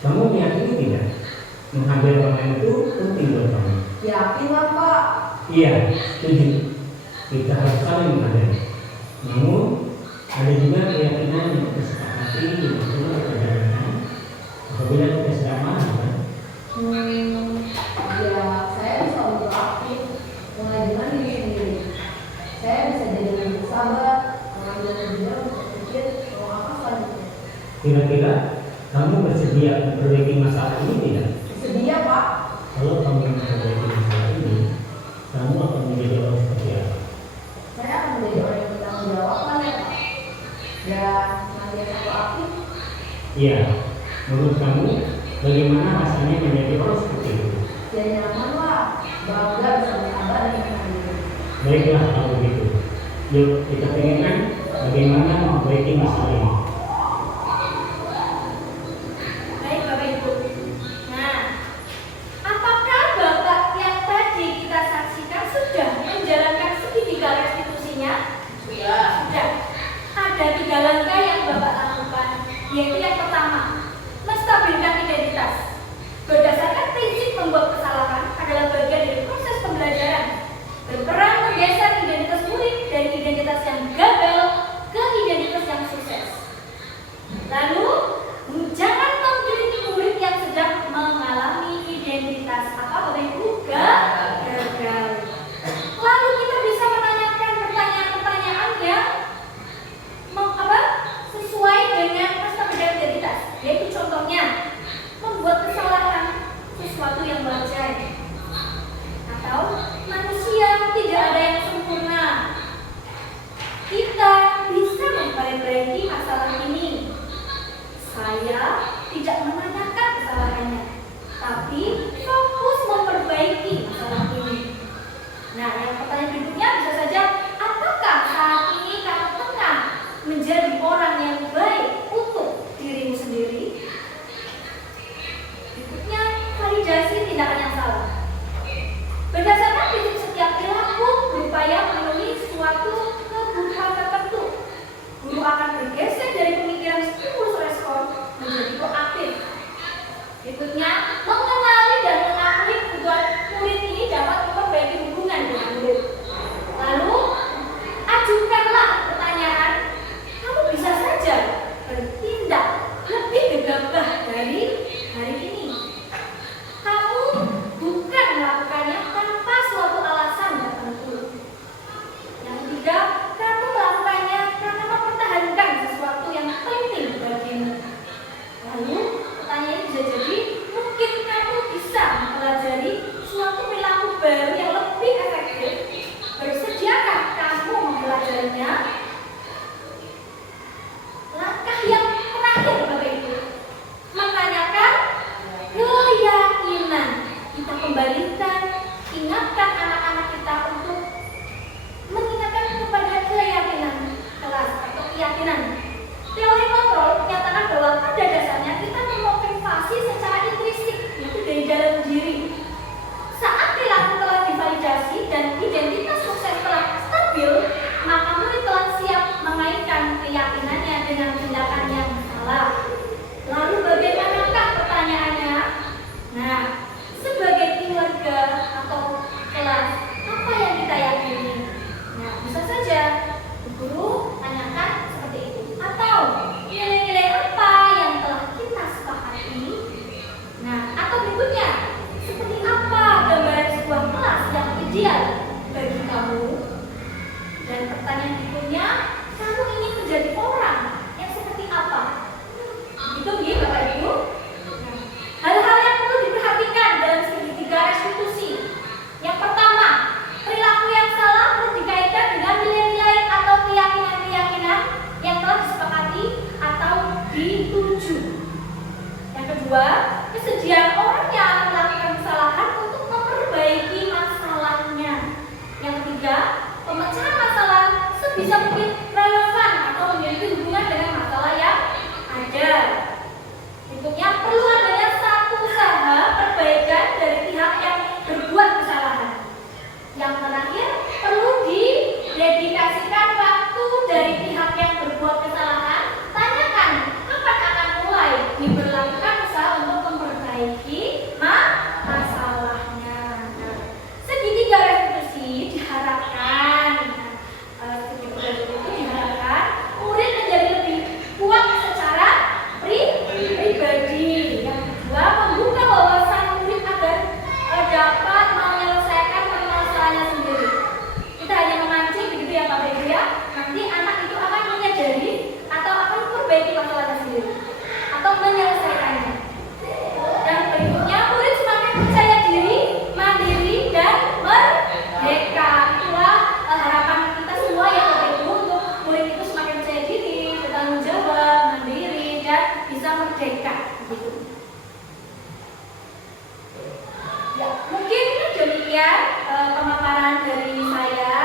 Kamu meyakini tidak? Menghargai orang lain itu penting buat kamu. Yakin lah Pak. Iya, setuju. Kita harus saling menghargai. Namun ada juga keyakinan yang kita sepakati yang perlu kita jalankan apabila kita sedang marah, kan? Ya saya bisa untuk aktif mengajukan diri sendiri. Saya bisa jadi lebih sabar, mengambil kebijakan untuk berpikir mau apa selanjutnya. Kira-kira kamu bersedia memperbaiki masalah ini tidak? Sedia Pak. Kalau kamu memperbaiki masalah ini, kamu akan menjadi orang seperti apa? Saya akan menjadi orang yang bertanggung jawab lah ya Pak. Dan nanti aku aktif. Iya, menurut kamu bagaimana rasanya menjadi orang seperti itu? Ya nyaman lah, bangga bisa bersabar dan menghadapi. Baiklah kalau begitu. Yuk kita pengenkan bagaimana memperbaiki masalah ini. Baik Bapak Ibu. Nah, apakah Bapak yang tadi kita saksikan sudah menjalankan segitiga restitusinya? Sudah. Ada 3 langkah yang Bapak lakukan, yaitu yang pertama, menstabilkan identitas. Berdasarkan prinsip membuat kesalahan adalah bagian dari proses pembelajaran. Berperan menggeser identitas murid dari identitas yang gagal ke identitas yang sukses. Lalu, jangan mengkritik murid yang sedang mengalami identitas apa Bapak Ibu? Gagal. Lalu kita bisa menanyakan pertanyaan-pertanyaan yang sesuai dengan penstabilan identitas. Yaitu contohnya, membuat kesalahan sesuatu yang wajar. Atau manusia tidak ada yang sempurna. Kita bisa memperbaiki masalah ini. Saya tidak menanyakan kesalahannya, tapi fokus memperbaiki masalah ini. Nah, yang pertanyaan berikutnya bisa saja, apakah saat ini kamu tengah menjadi orang yang baik untuk dirimu sendiri? Berikutnya, validasi tindakan yang salah. Berdasarkan prinsip setiap perilaku berupaya memenuhi suatu kebutuhan tertentu. Guru akan bergeser dari pemikiran stimulus respon menjadi proaktif. Berikutnya, mengenali dan mengakui kebutuhan murid ini dapat memperbaiki hubungan dengan murid. Lalu, ajukanlah pertanyaan, kamu bisa saja bertindak lebih gegabah dari hari ini. Kamu bukan melakukannya tanpa suatu alasan tertentu. Yang ketiga, kamu melakukannya karena mempertahankan sesuatu yang penting bagimu. Lalu, pertanyaan bisa jadi, mungkin kamu bisa mungkin relevan atau memiliki hubungan dengan masalah yang ada. Berikutnya, perlu adanya satu usaha perbaikan dari pihak yang berbuat kesalahan. Yang terakhir, perlu didedikasikan waktu dari pihak yang berbuat kesalahan. Tanyakan kapan akan mulai diberlakukan usaha untuk memperbaiki masalahnya. Nah, segitiga restitusi diharapkan, murid menjadi lebih kuat secara pribadi. Yang kedua, membuka wawasan murid agar dapat menyelesaikan permasalahannya sendiri. Kita hanya memancing begitu ya Bapak Ibu ya. Nanti anak itu akan menyadari atau akan memperbaiki masalahnya sendiri atau menyelesaikannya. Dan berikutnya, murid semakin percaya diri, mandiri dan merdeka. Itulah harapan kita semua ya Bapak Ibu, untuk murid itu semakin percaya diri, bertanggung jawab, mandiri dan bisa merdeka. Gitu. Ya, mungkin demikian pemaparan dari saya.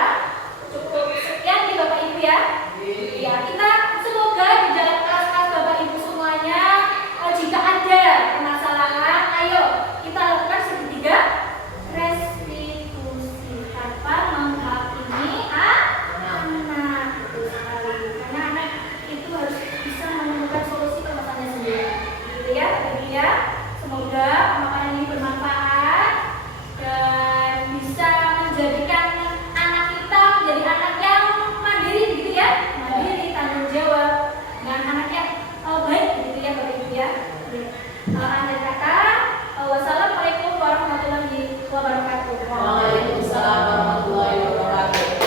Cukup sekian nih Bapak Ibu ya. Ya, kita semoga di dalam kelas-kelas Bapak Ibu semuanya, jika ada permasalahan, ayo kita lakukan segitiga restitusi tanpa menghakimi anak. Betul sekali. Karena anak itu harus bisa menemukan solusi permasalahannya sendiri. Gitu ya Bapak Ibu ya. Semoga pemaparan ini bermanfaat dan bisa menjadikan anak kita menjadi anak yang mandiri gitu ya, mandiri, tanggung jawab, dan anak yang baik gitu ya Bapak Ibu ya. Akhir kata, wassalamualaikum warahmatullahi wabarakatuh. Waalaikumsalam warahmatullahi wabarakatuh.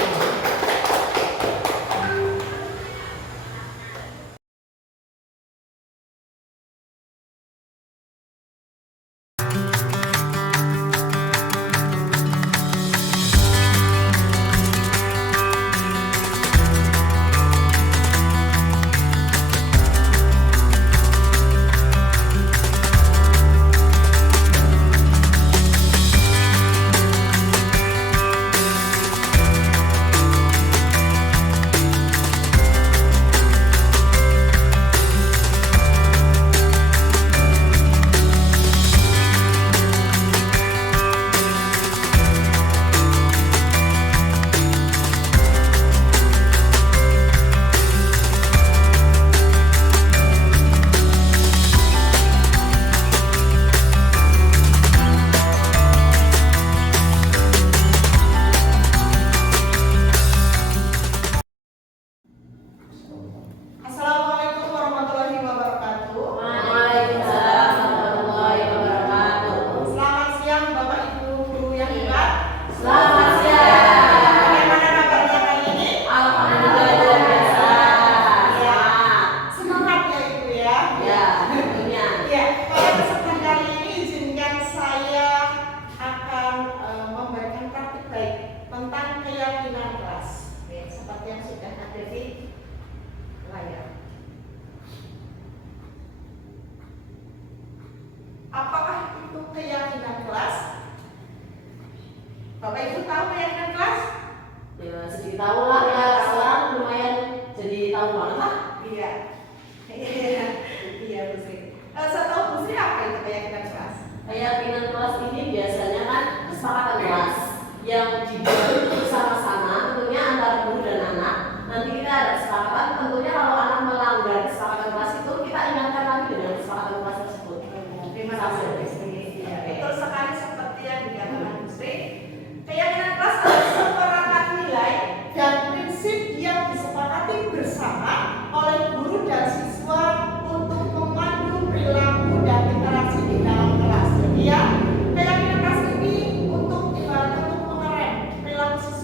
Assalamualaikum warahmatullahi wabarakatuh. Waalaikumsalam warahmatullahi wabarakatuh. Selamat siang Bapak Ibu guru yang hebat. Selamat siang. Bagaimana kabarnya kali ini? Alhamdulillah luar biasa. Ya, semangat ya Ibu ya. Ya, tentunya. Ya, pada kesempatan kali ini izinkan saya akan memberikan praktik baik tentang keyakinan kelas. Ya, seperti yang sudah ada di layar. Apakah itu keyakinan kelas? Bapak Ibu tahu keyakinan kelas? Ya, sedikit tahu lah ya, sekarang lumayan jadi tahu banget lah. Iya. Iya Bu Sri. Setahu Bu Sri apa itu keyakinan kelas? Keyakinan kelas ini biasanya kan kesepakatan kelas yang dibuat bersama-sama, tentunya antara guru dan anak. Nanti kita ada kesepakatan, tentunya kalau anak melanggar kesepakatan kelas itu kita ingatkan lagi dengan kesepakatan kelas tersebut. Terima kasih Bu Sri. Ya, betul sekali seperti yang dikatakan Bu Sri. Keyakinan kelas adalah seperangkat nilai dan prinsip yang disepakati bersama oleh guru dan siswa untuk memandu perilaku dan interaksi di dalam kelas. Jadi ya, keyakinan kelas ini untuk ibaratnya untuk mengerem perilaku siswa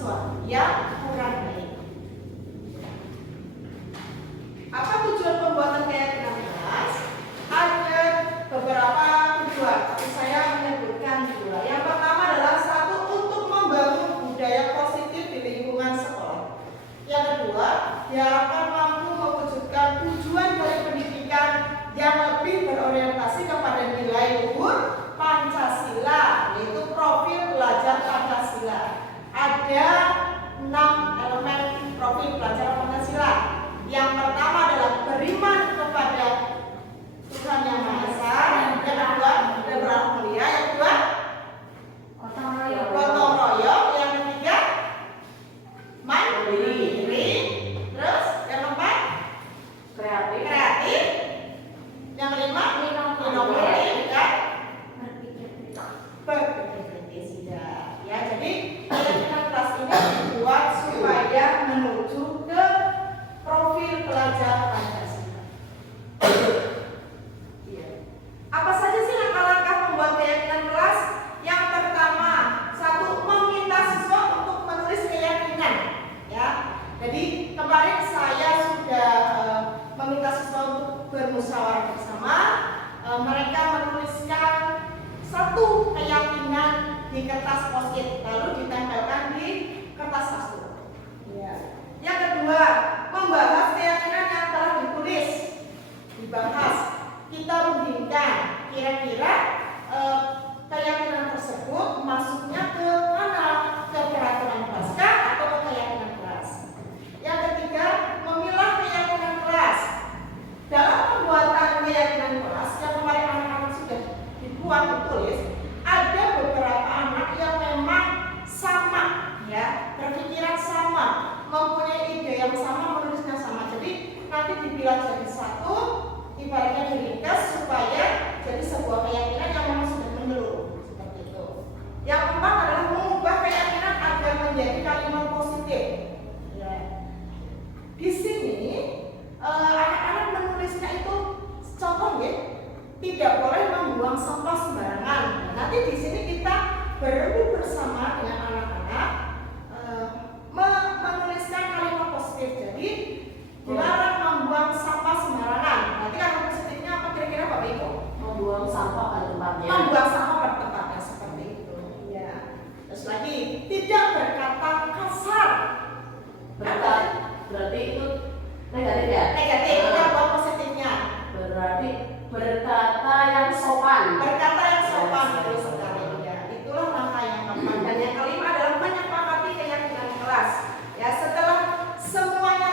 kedua, membahas keyakinan yang telah ditulis. Dibahas, kita rundingkan kira-kira keyakinan tersebut masuknya ke mana? Ke peraturan kelas kah atau ke keyakinan kelas? Yang ketiga, memilah keyakinan kelas. Dalam pembuatan keyakinan kelas yang kemarin anak-anak sudah dibuat ditulis, ada beberapa anak yang memang sama, ya, berpikiran sama, mempunyai ide yang sama, menulisnya sama. Jadi nanti dipilah jadi satu, ibaratnya diringkas supaya jadi sebuah keyakinan yang memang sudah menyeluruh seperti itu. Yang keempat adalah mengubah keyakinan agar menjadi kalimat positif. Ya. Di sini anak-anak menulisnya itu contoh ya, tidak boleh membuang sampah sembarangan. Nanti di sini kita berembuk bersama dengan anak-anak menuliskan kalimat positif. Jadi dilarang membuang sampah sembarangan. Nanti kalimat positifnya apa kira-kira Bapak Ibu? Membuang sampah pada tempatnya. Membuang sampah pada tempatnya seperti itu. Ya. Terus lagi, tidak berkata kasar. Berarti itu negatif ya? Negatif, kita buat positifnya. Berarti berkata yang sopan. Berkata yang sopan betul sekali. Ya. Itulah langkah yang keempat. Dan yang kelima adalah menyepakati keyakinan kelas. Ya, setelah semuanya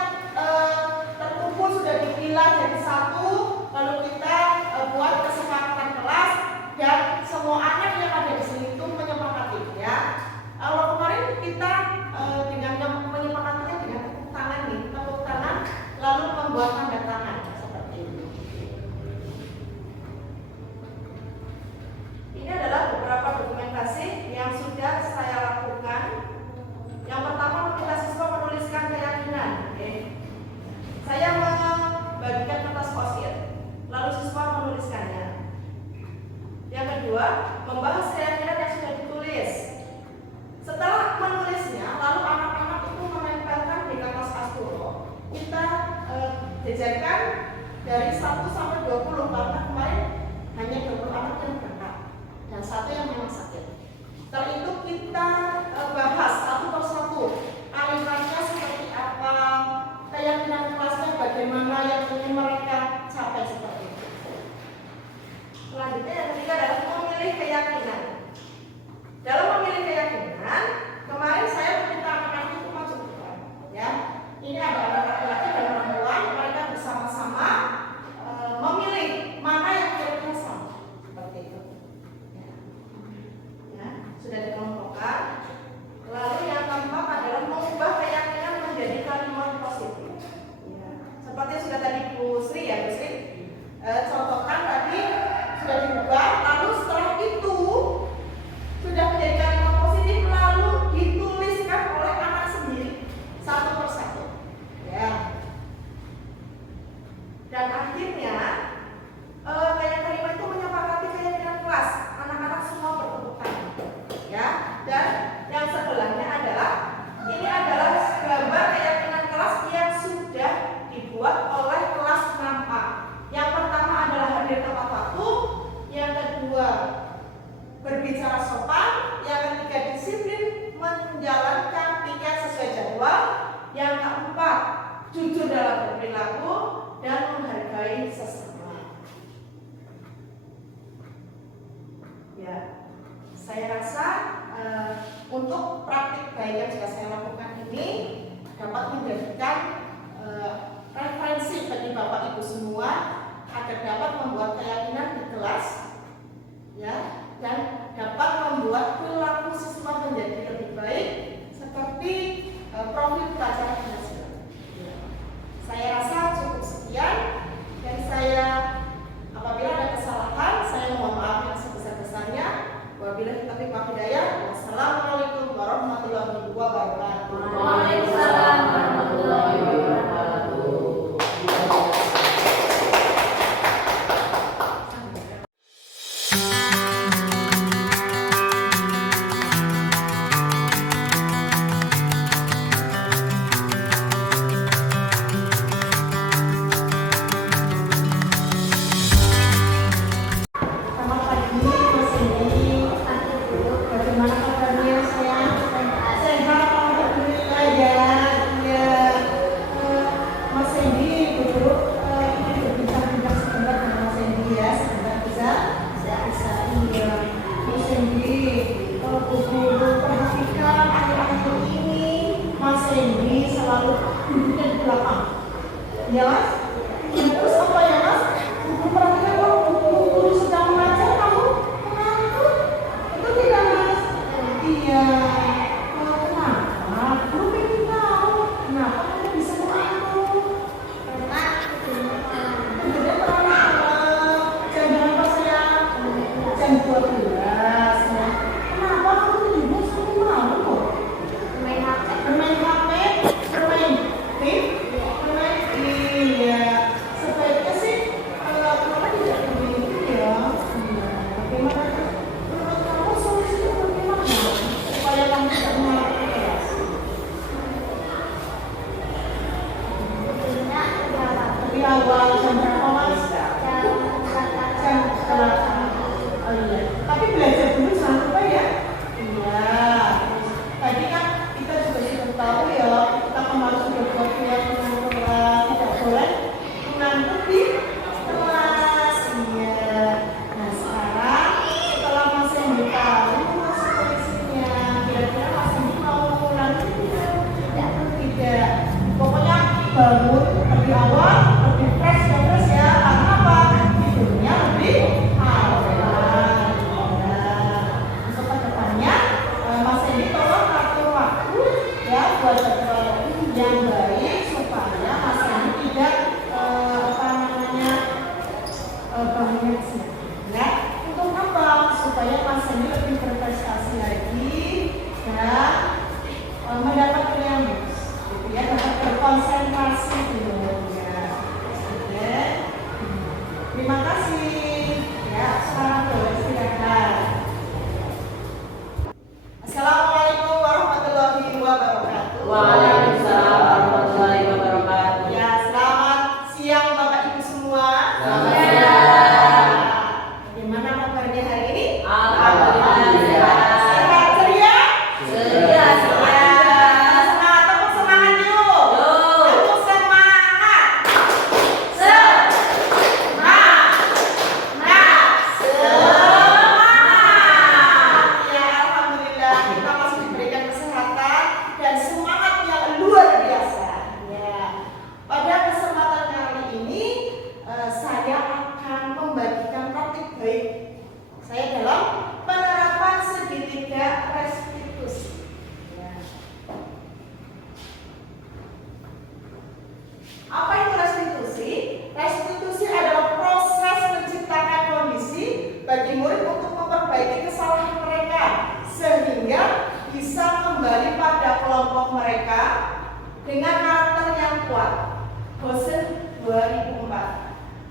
terkumpul sudah dipilah jadi satu, lalu kita buat kesepakatan kelas dan semua anak yang ada di sini itu menyepakati. Ya, kalau kemarin kita dengan menyepakatinya dengan tepuk tangan nih, tepuk tangan, lalu membuat tanda tangan seperti itu. Ini adalah beberapa dokumentasi yang sudah saya lakukan. Yang pertama, meminta siswa menuliskan keyakinan. Saya membagikan kertas post-it, lalu siswa menuliskannya. Yang kedua, membahas keyakinan yang sudah ditulis. Setelah menulisnya, lalu anak-anak itu menempelkan di kertas asturo. Kita jajarkan dari 1 sampai 20 karena kemarin hanya 20 anak yang berangkat dan satu yang memang sakit. Setelah itu kita bahas satu persatu alirannya seperti apa, keyakinan kelasnya bagaimana yang ingin mereka capai seperti itu. Selanjutnya yang ketiga adalah memilih keyakinan. Dalam memilih keyakinan, kemarin saya meminta anak-anak itu maju ke depan. Ya, ini ada anak laki-laki dan perempuan, mereka bersama-sama memilih mana yang kira-kira sama seperti itu. Ya, sudah dikelompokkan. Lalu yang keempat adalah mengubah keyakinan menjadi kalimat positif. Ya, seperti sudah tadi Bu Sri ya, Bu Sri contohkan tadi sudah diubah, lalu setelah itu sudah menjadi kalimat positif lalu dituliskan oleh anak sendiri satu persatu. Ya. Dan akhirnya kayak kelima itu menyepakati keyakinan kelas. Anak-anak semua bertepuk tangan. Ya. Dan yang sebelahnya adalah ini adalah gambar keyakinan kelas yang sudah dibuat oleh kelas 6A. Yang pertama adalah hadir tepat waktu, yang kedua berbicara sopan, yang ketiga disiplin menjalankan piket sesuai jadwal, yang keempat jujur dalam berperilaku dan menghargai sesama. Ya, saya rasa untuk praktik baik yang sudah saya lakukan ini dapat menjadikan referensi bagi Bapak Ibu semua agar dapat membuat keyakinan di kelas, ya, dan dapat membuat perilaku siswa menjadi lebih baik seperti profil pelajaran nasional. Saya rasa cukup sekian dan saya apabila ada kesalahan saya mohon maaf yang sebesar-besarnya. Wabillahi taufiq wal hidayah. Wassalamualaikum warahmatullahi wabarakatuh. Waalaikumsalam warahmatullahi wabarakatuh. Ya Mas? Ya, terus apa ya Mas? Perhatikan kalau guru sedang mengajar kamu mengantuk. Itu tidak Mas? Iya. Kenapa? Guru ingin tahu kenapa kamu bisa mengantuk. Kemudian jam berapa sayang? Jam 12. Kenapa kamu tidur sampai malam kok? Bermain HP, bermain game, iya. Sebaiknya sih kenapa tidak begitu ya? Bagaimana? Menurut kamu solusinya bagaimana? Supaya kamu tidak mengalami keras. Lebih awal jam berapa Mas? Jam berapa? Oh iya. Tapi belajar dulu jangan lupa ya. Iya. Tadi kan kita juga sudah tahu ya, kita kemarin sudah buat yang tidak boleh mengantuk di kelas. Iya. Nah sekarang setelah Mas Hendy tahu kondisinya, kira-kira Mas Hendy mau mengantuk tidak? Tidak. Pokoknya bangun lebih awal, lebih fresh ya. Karena apa? Tidurnya lebih awal. Untuk kedepannya, Mas Hendy tolong atur waktu ya buat jadwal yang baik supaya Mas Hendy tidak bangunnya siang. Ya, untuk apa? Supaya Mas Hendy lebih berprestasi lagi dan mendapat yang bagus, gitu ya, dapat berkonsentrasi dulu ya. Oke. Terima kasih. Ya, sekarang boleh silakan. Assalamualaikum warahmatullahi wabarakatuh. Waalaikumsalam warahmatullahi wabarakatuh. Ya, selamat siang Bapak Ibu semua. Selamat Ya. siang. Bagaimana kabarnya hari ini? Alhamdulillah. Sehat ceria? Ceria, ceria. Semangat, tepuk semangat yuk. Yuk. Tepuk semangat. Semangat. Ya, alhamdulillah kita masih diberikan kesehatan dan semangat yang luar biasa. Ya. Pada kesempatan kali ini saya akan membagikan topik baik saya dalam penerapan segitiga restitusi. Ya. Apa itu restitusi? Restitusi adalah proses menciptakan kondisi bagi murid untuk memperbaiki kesalahan mereka sehingga bisa kembali pada kelompok mereka dengan karakter yang kuat. Hosen 2004.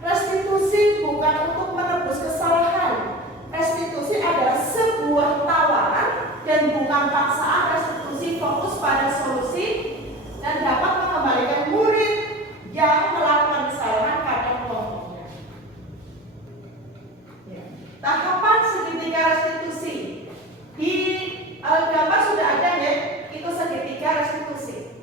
Restitusi bukan untuk menebus kesalahan. Restitusi adalah sebuah tawaran dan bukan paksaan. Restitusi fokus pada solusi dan dapat mengembalikan murid yang melakukan kesalahan pada kelompoknya. Ya. Tahapan segitiga restitusi di gambar sudah ada ya, itu segitiga restitusi.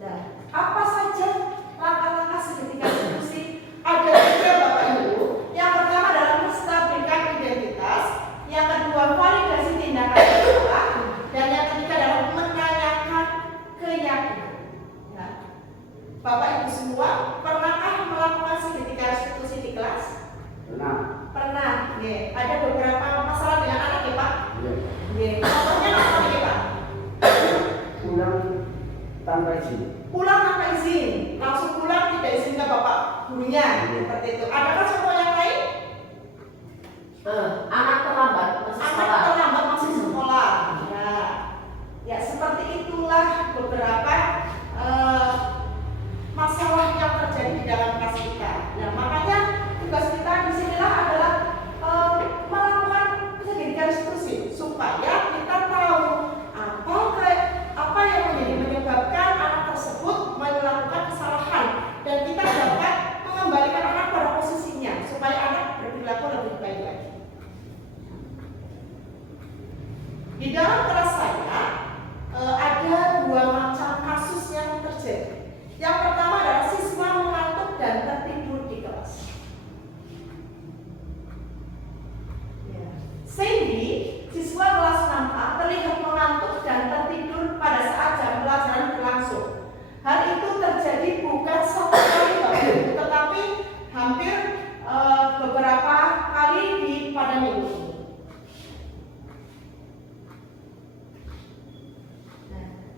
Nah, apa saja langkah-langkah segitiga restitusi? Ada tiga Bapak Ibu. Yang pertama adalah menstabilkan identitas, yang kedua validasi tindakan kesalahan, dan yang ketiga adalah menanyakan keyakinan. Nah, Bapak Ibu semua pernahkah melakukan segitiga restitusi di kelas? Pernah. Ye. Ada beberapa masalah dengan anak ya Pak? Ye. Contohnya apa nih Pak? Pulang tanpa izin. Pulang tanpa izin, langsung pulang tidak izin ke bapak gurunya, seperti itu. Adakah contoh yang lain? Anak terlambat masih Anak sekolah. terlambat masih sekolah. Ya seperti itulah beberapa masalah yang terjadi di dalam kelas kita. Nah, makanya tugas kita di sinilah adalah melakukan segitiga restitusi supaya kita tahu apa yang menyebabkan anak tersebut melakukan kesalahan dan kita dapat mengembalikan anak pada posisinya supaya anak berperilaku lebih baik lagi. Di dalam kelas saya ada dua macam kasus yang terjadi. Yang pertama adalah siswa mengantuk dan tertidur di kelas. Ya. Cindy, siswa kelas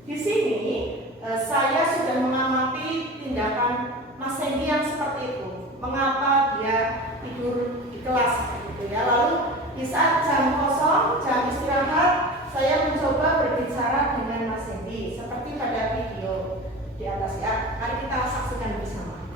Di sini saya sudah mengamati tindakan Mas Hendy yang seperti itu. Mengapa dia tidur di kelas gitu ya. Lalu di saat jam kosong, jam istirahat, saya mencoba berbicara dengan Mas Hendy seperti pada video di atas ya. Mari kita saksikan bersama.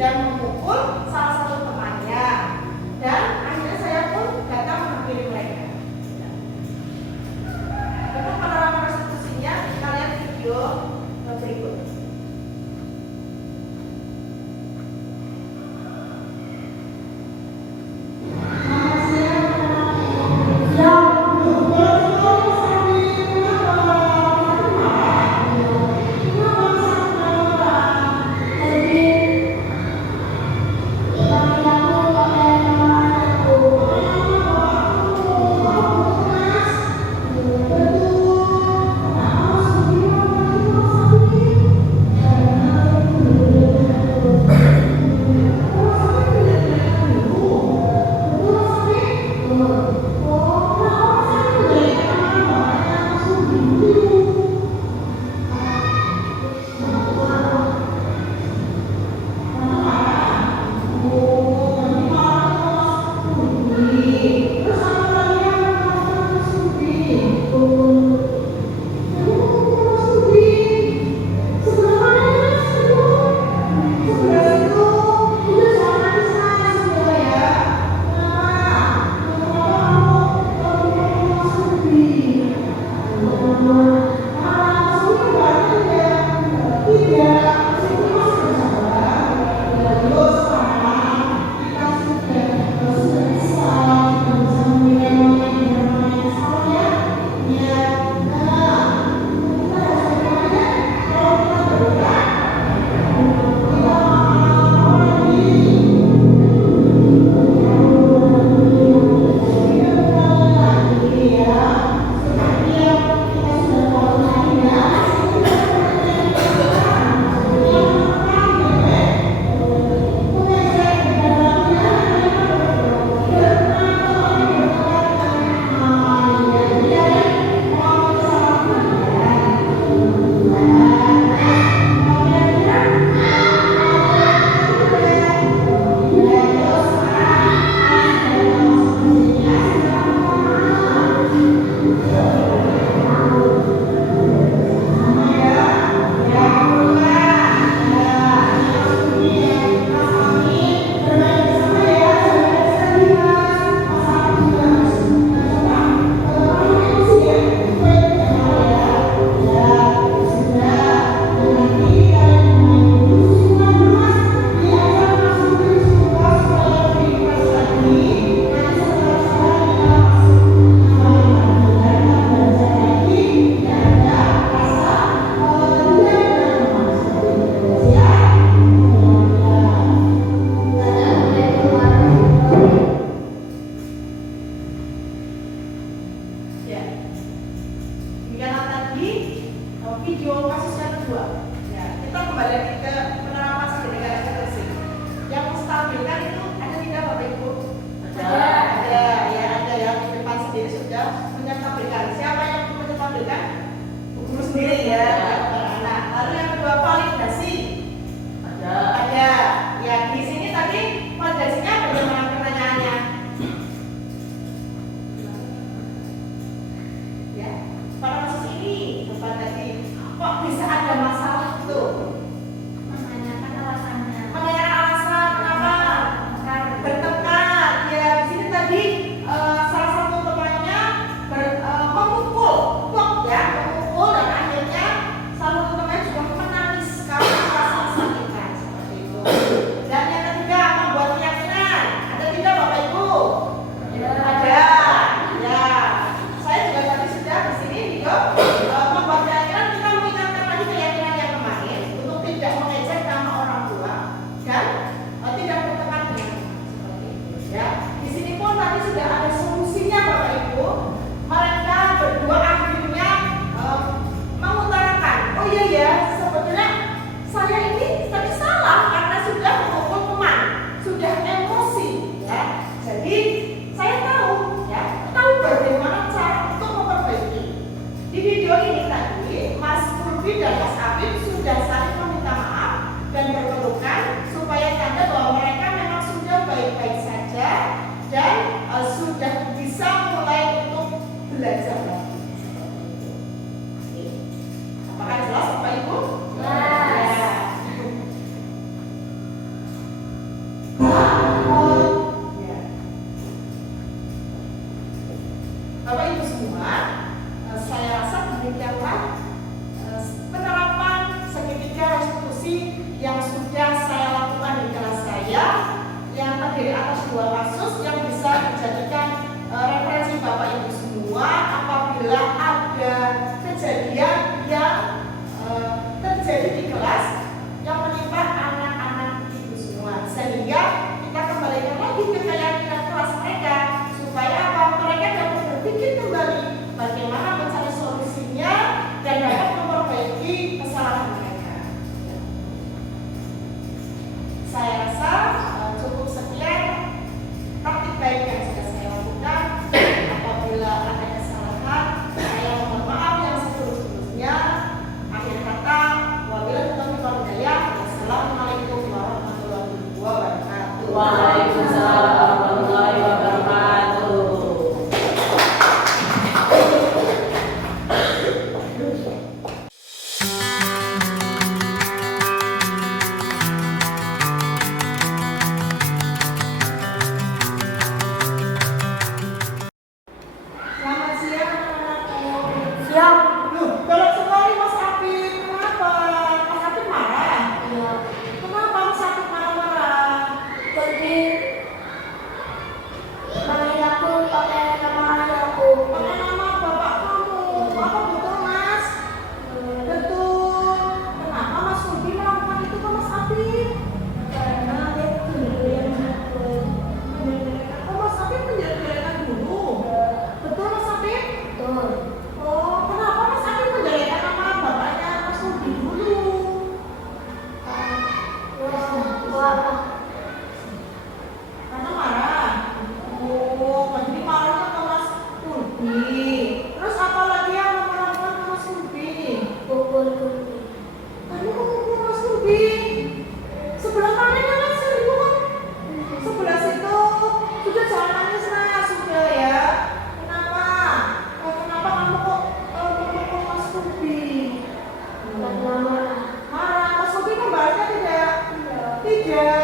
dan memukul salah satu temannya. Dan akhirnya saya pun datang menghampiri mereka. Untuk penerangan restitusinya, kita lihat video berikut. Waalaikumsalam warahmatullahi wabarakatuh. Selamat siang anak-anakku. Siang. Loh, galak sekali Mas Apip. Kenapa? Mas Apip marah? Iya. Kenapa Mas Apip marah-marah? Tadi manggil aku pakai nama ayahku. Pakai nama bapak kamu. Apa betul Mas? Betul. Kenapa Mas Rudy melakukan itu ke Mas Apip? Karena dia penjualan aku. Oh, Mas Apip menjelek-jelekan dulu. Betul Mas Apip? Betul. Oh, kenapa Mas Apip menjelekkan nama bapaknya Mas Rudy dulu? Wah, Karena marah. Oh, jadi marahnya ke Mas Rudy. Terus apa lagi yang kamu lakukan ke Mas Rudy? pukul kunci. Kamu mengukul Mas Rudy. Sebelah mananya Mas Rudy kan? Sebelah situ. Sudah jangan nangis Mas, sudah ya. Kenapa? Kenapa kamu kok memukul Mas Rudy? Karena marah. Marah, Mas Rudy membalasnya tidak? Tidak.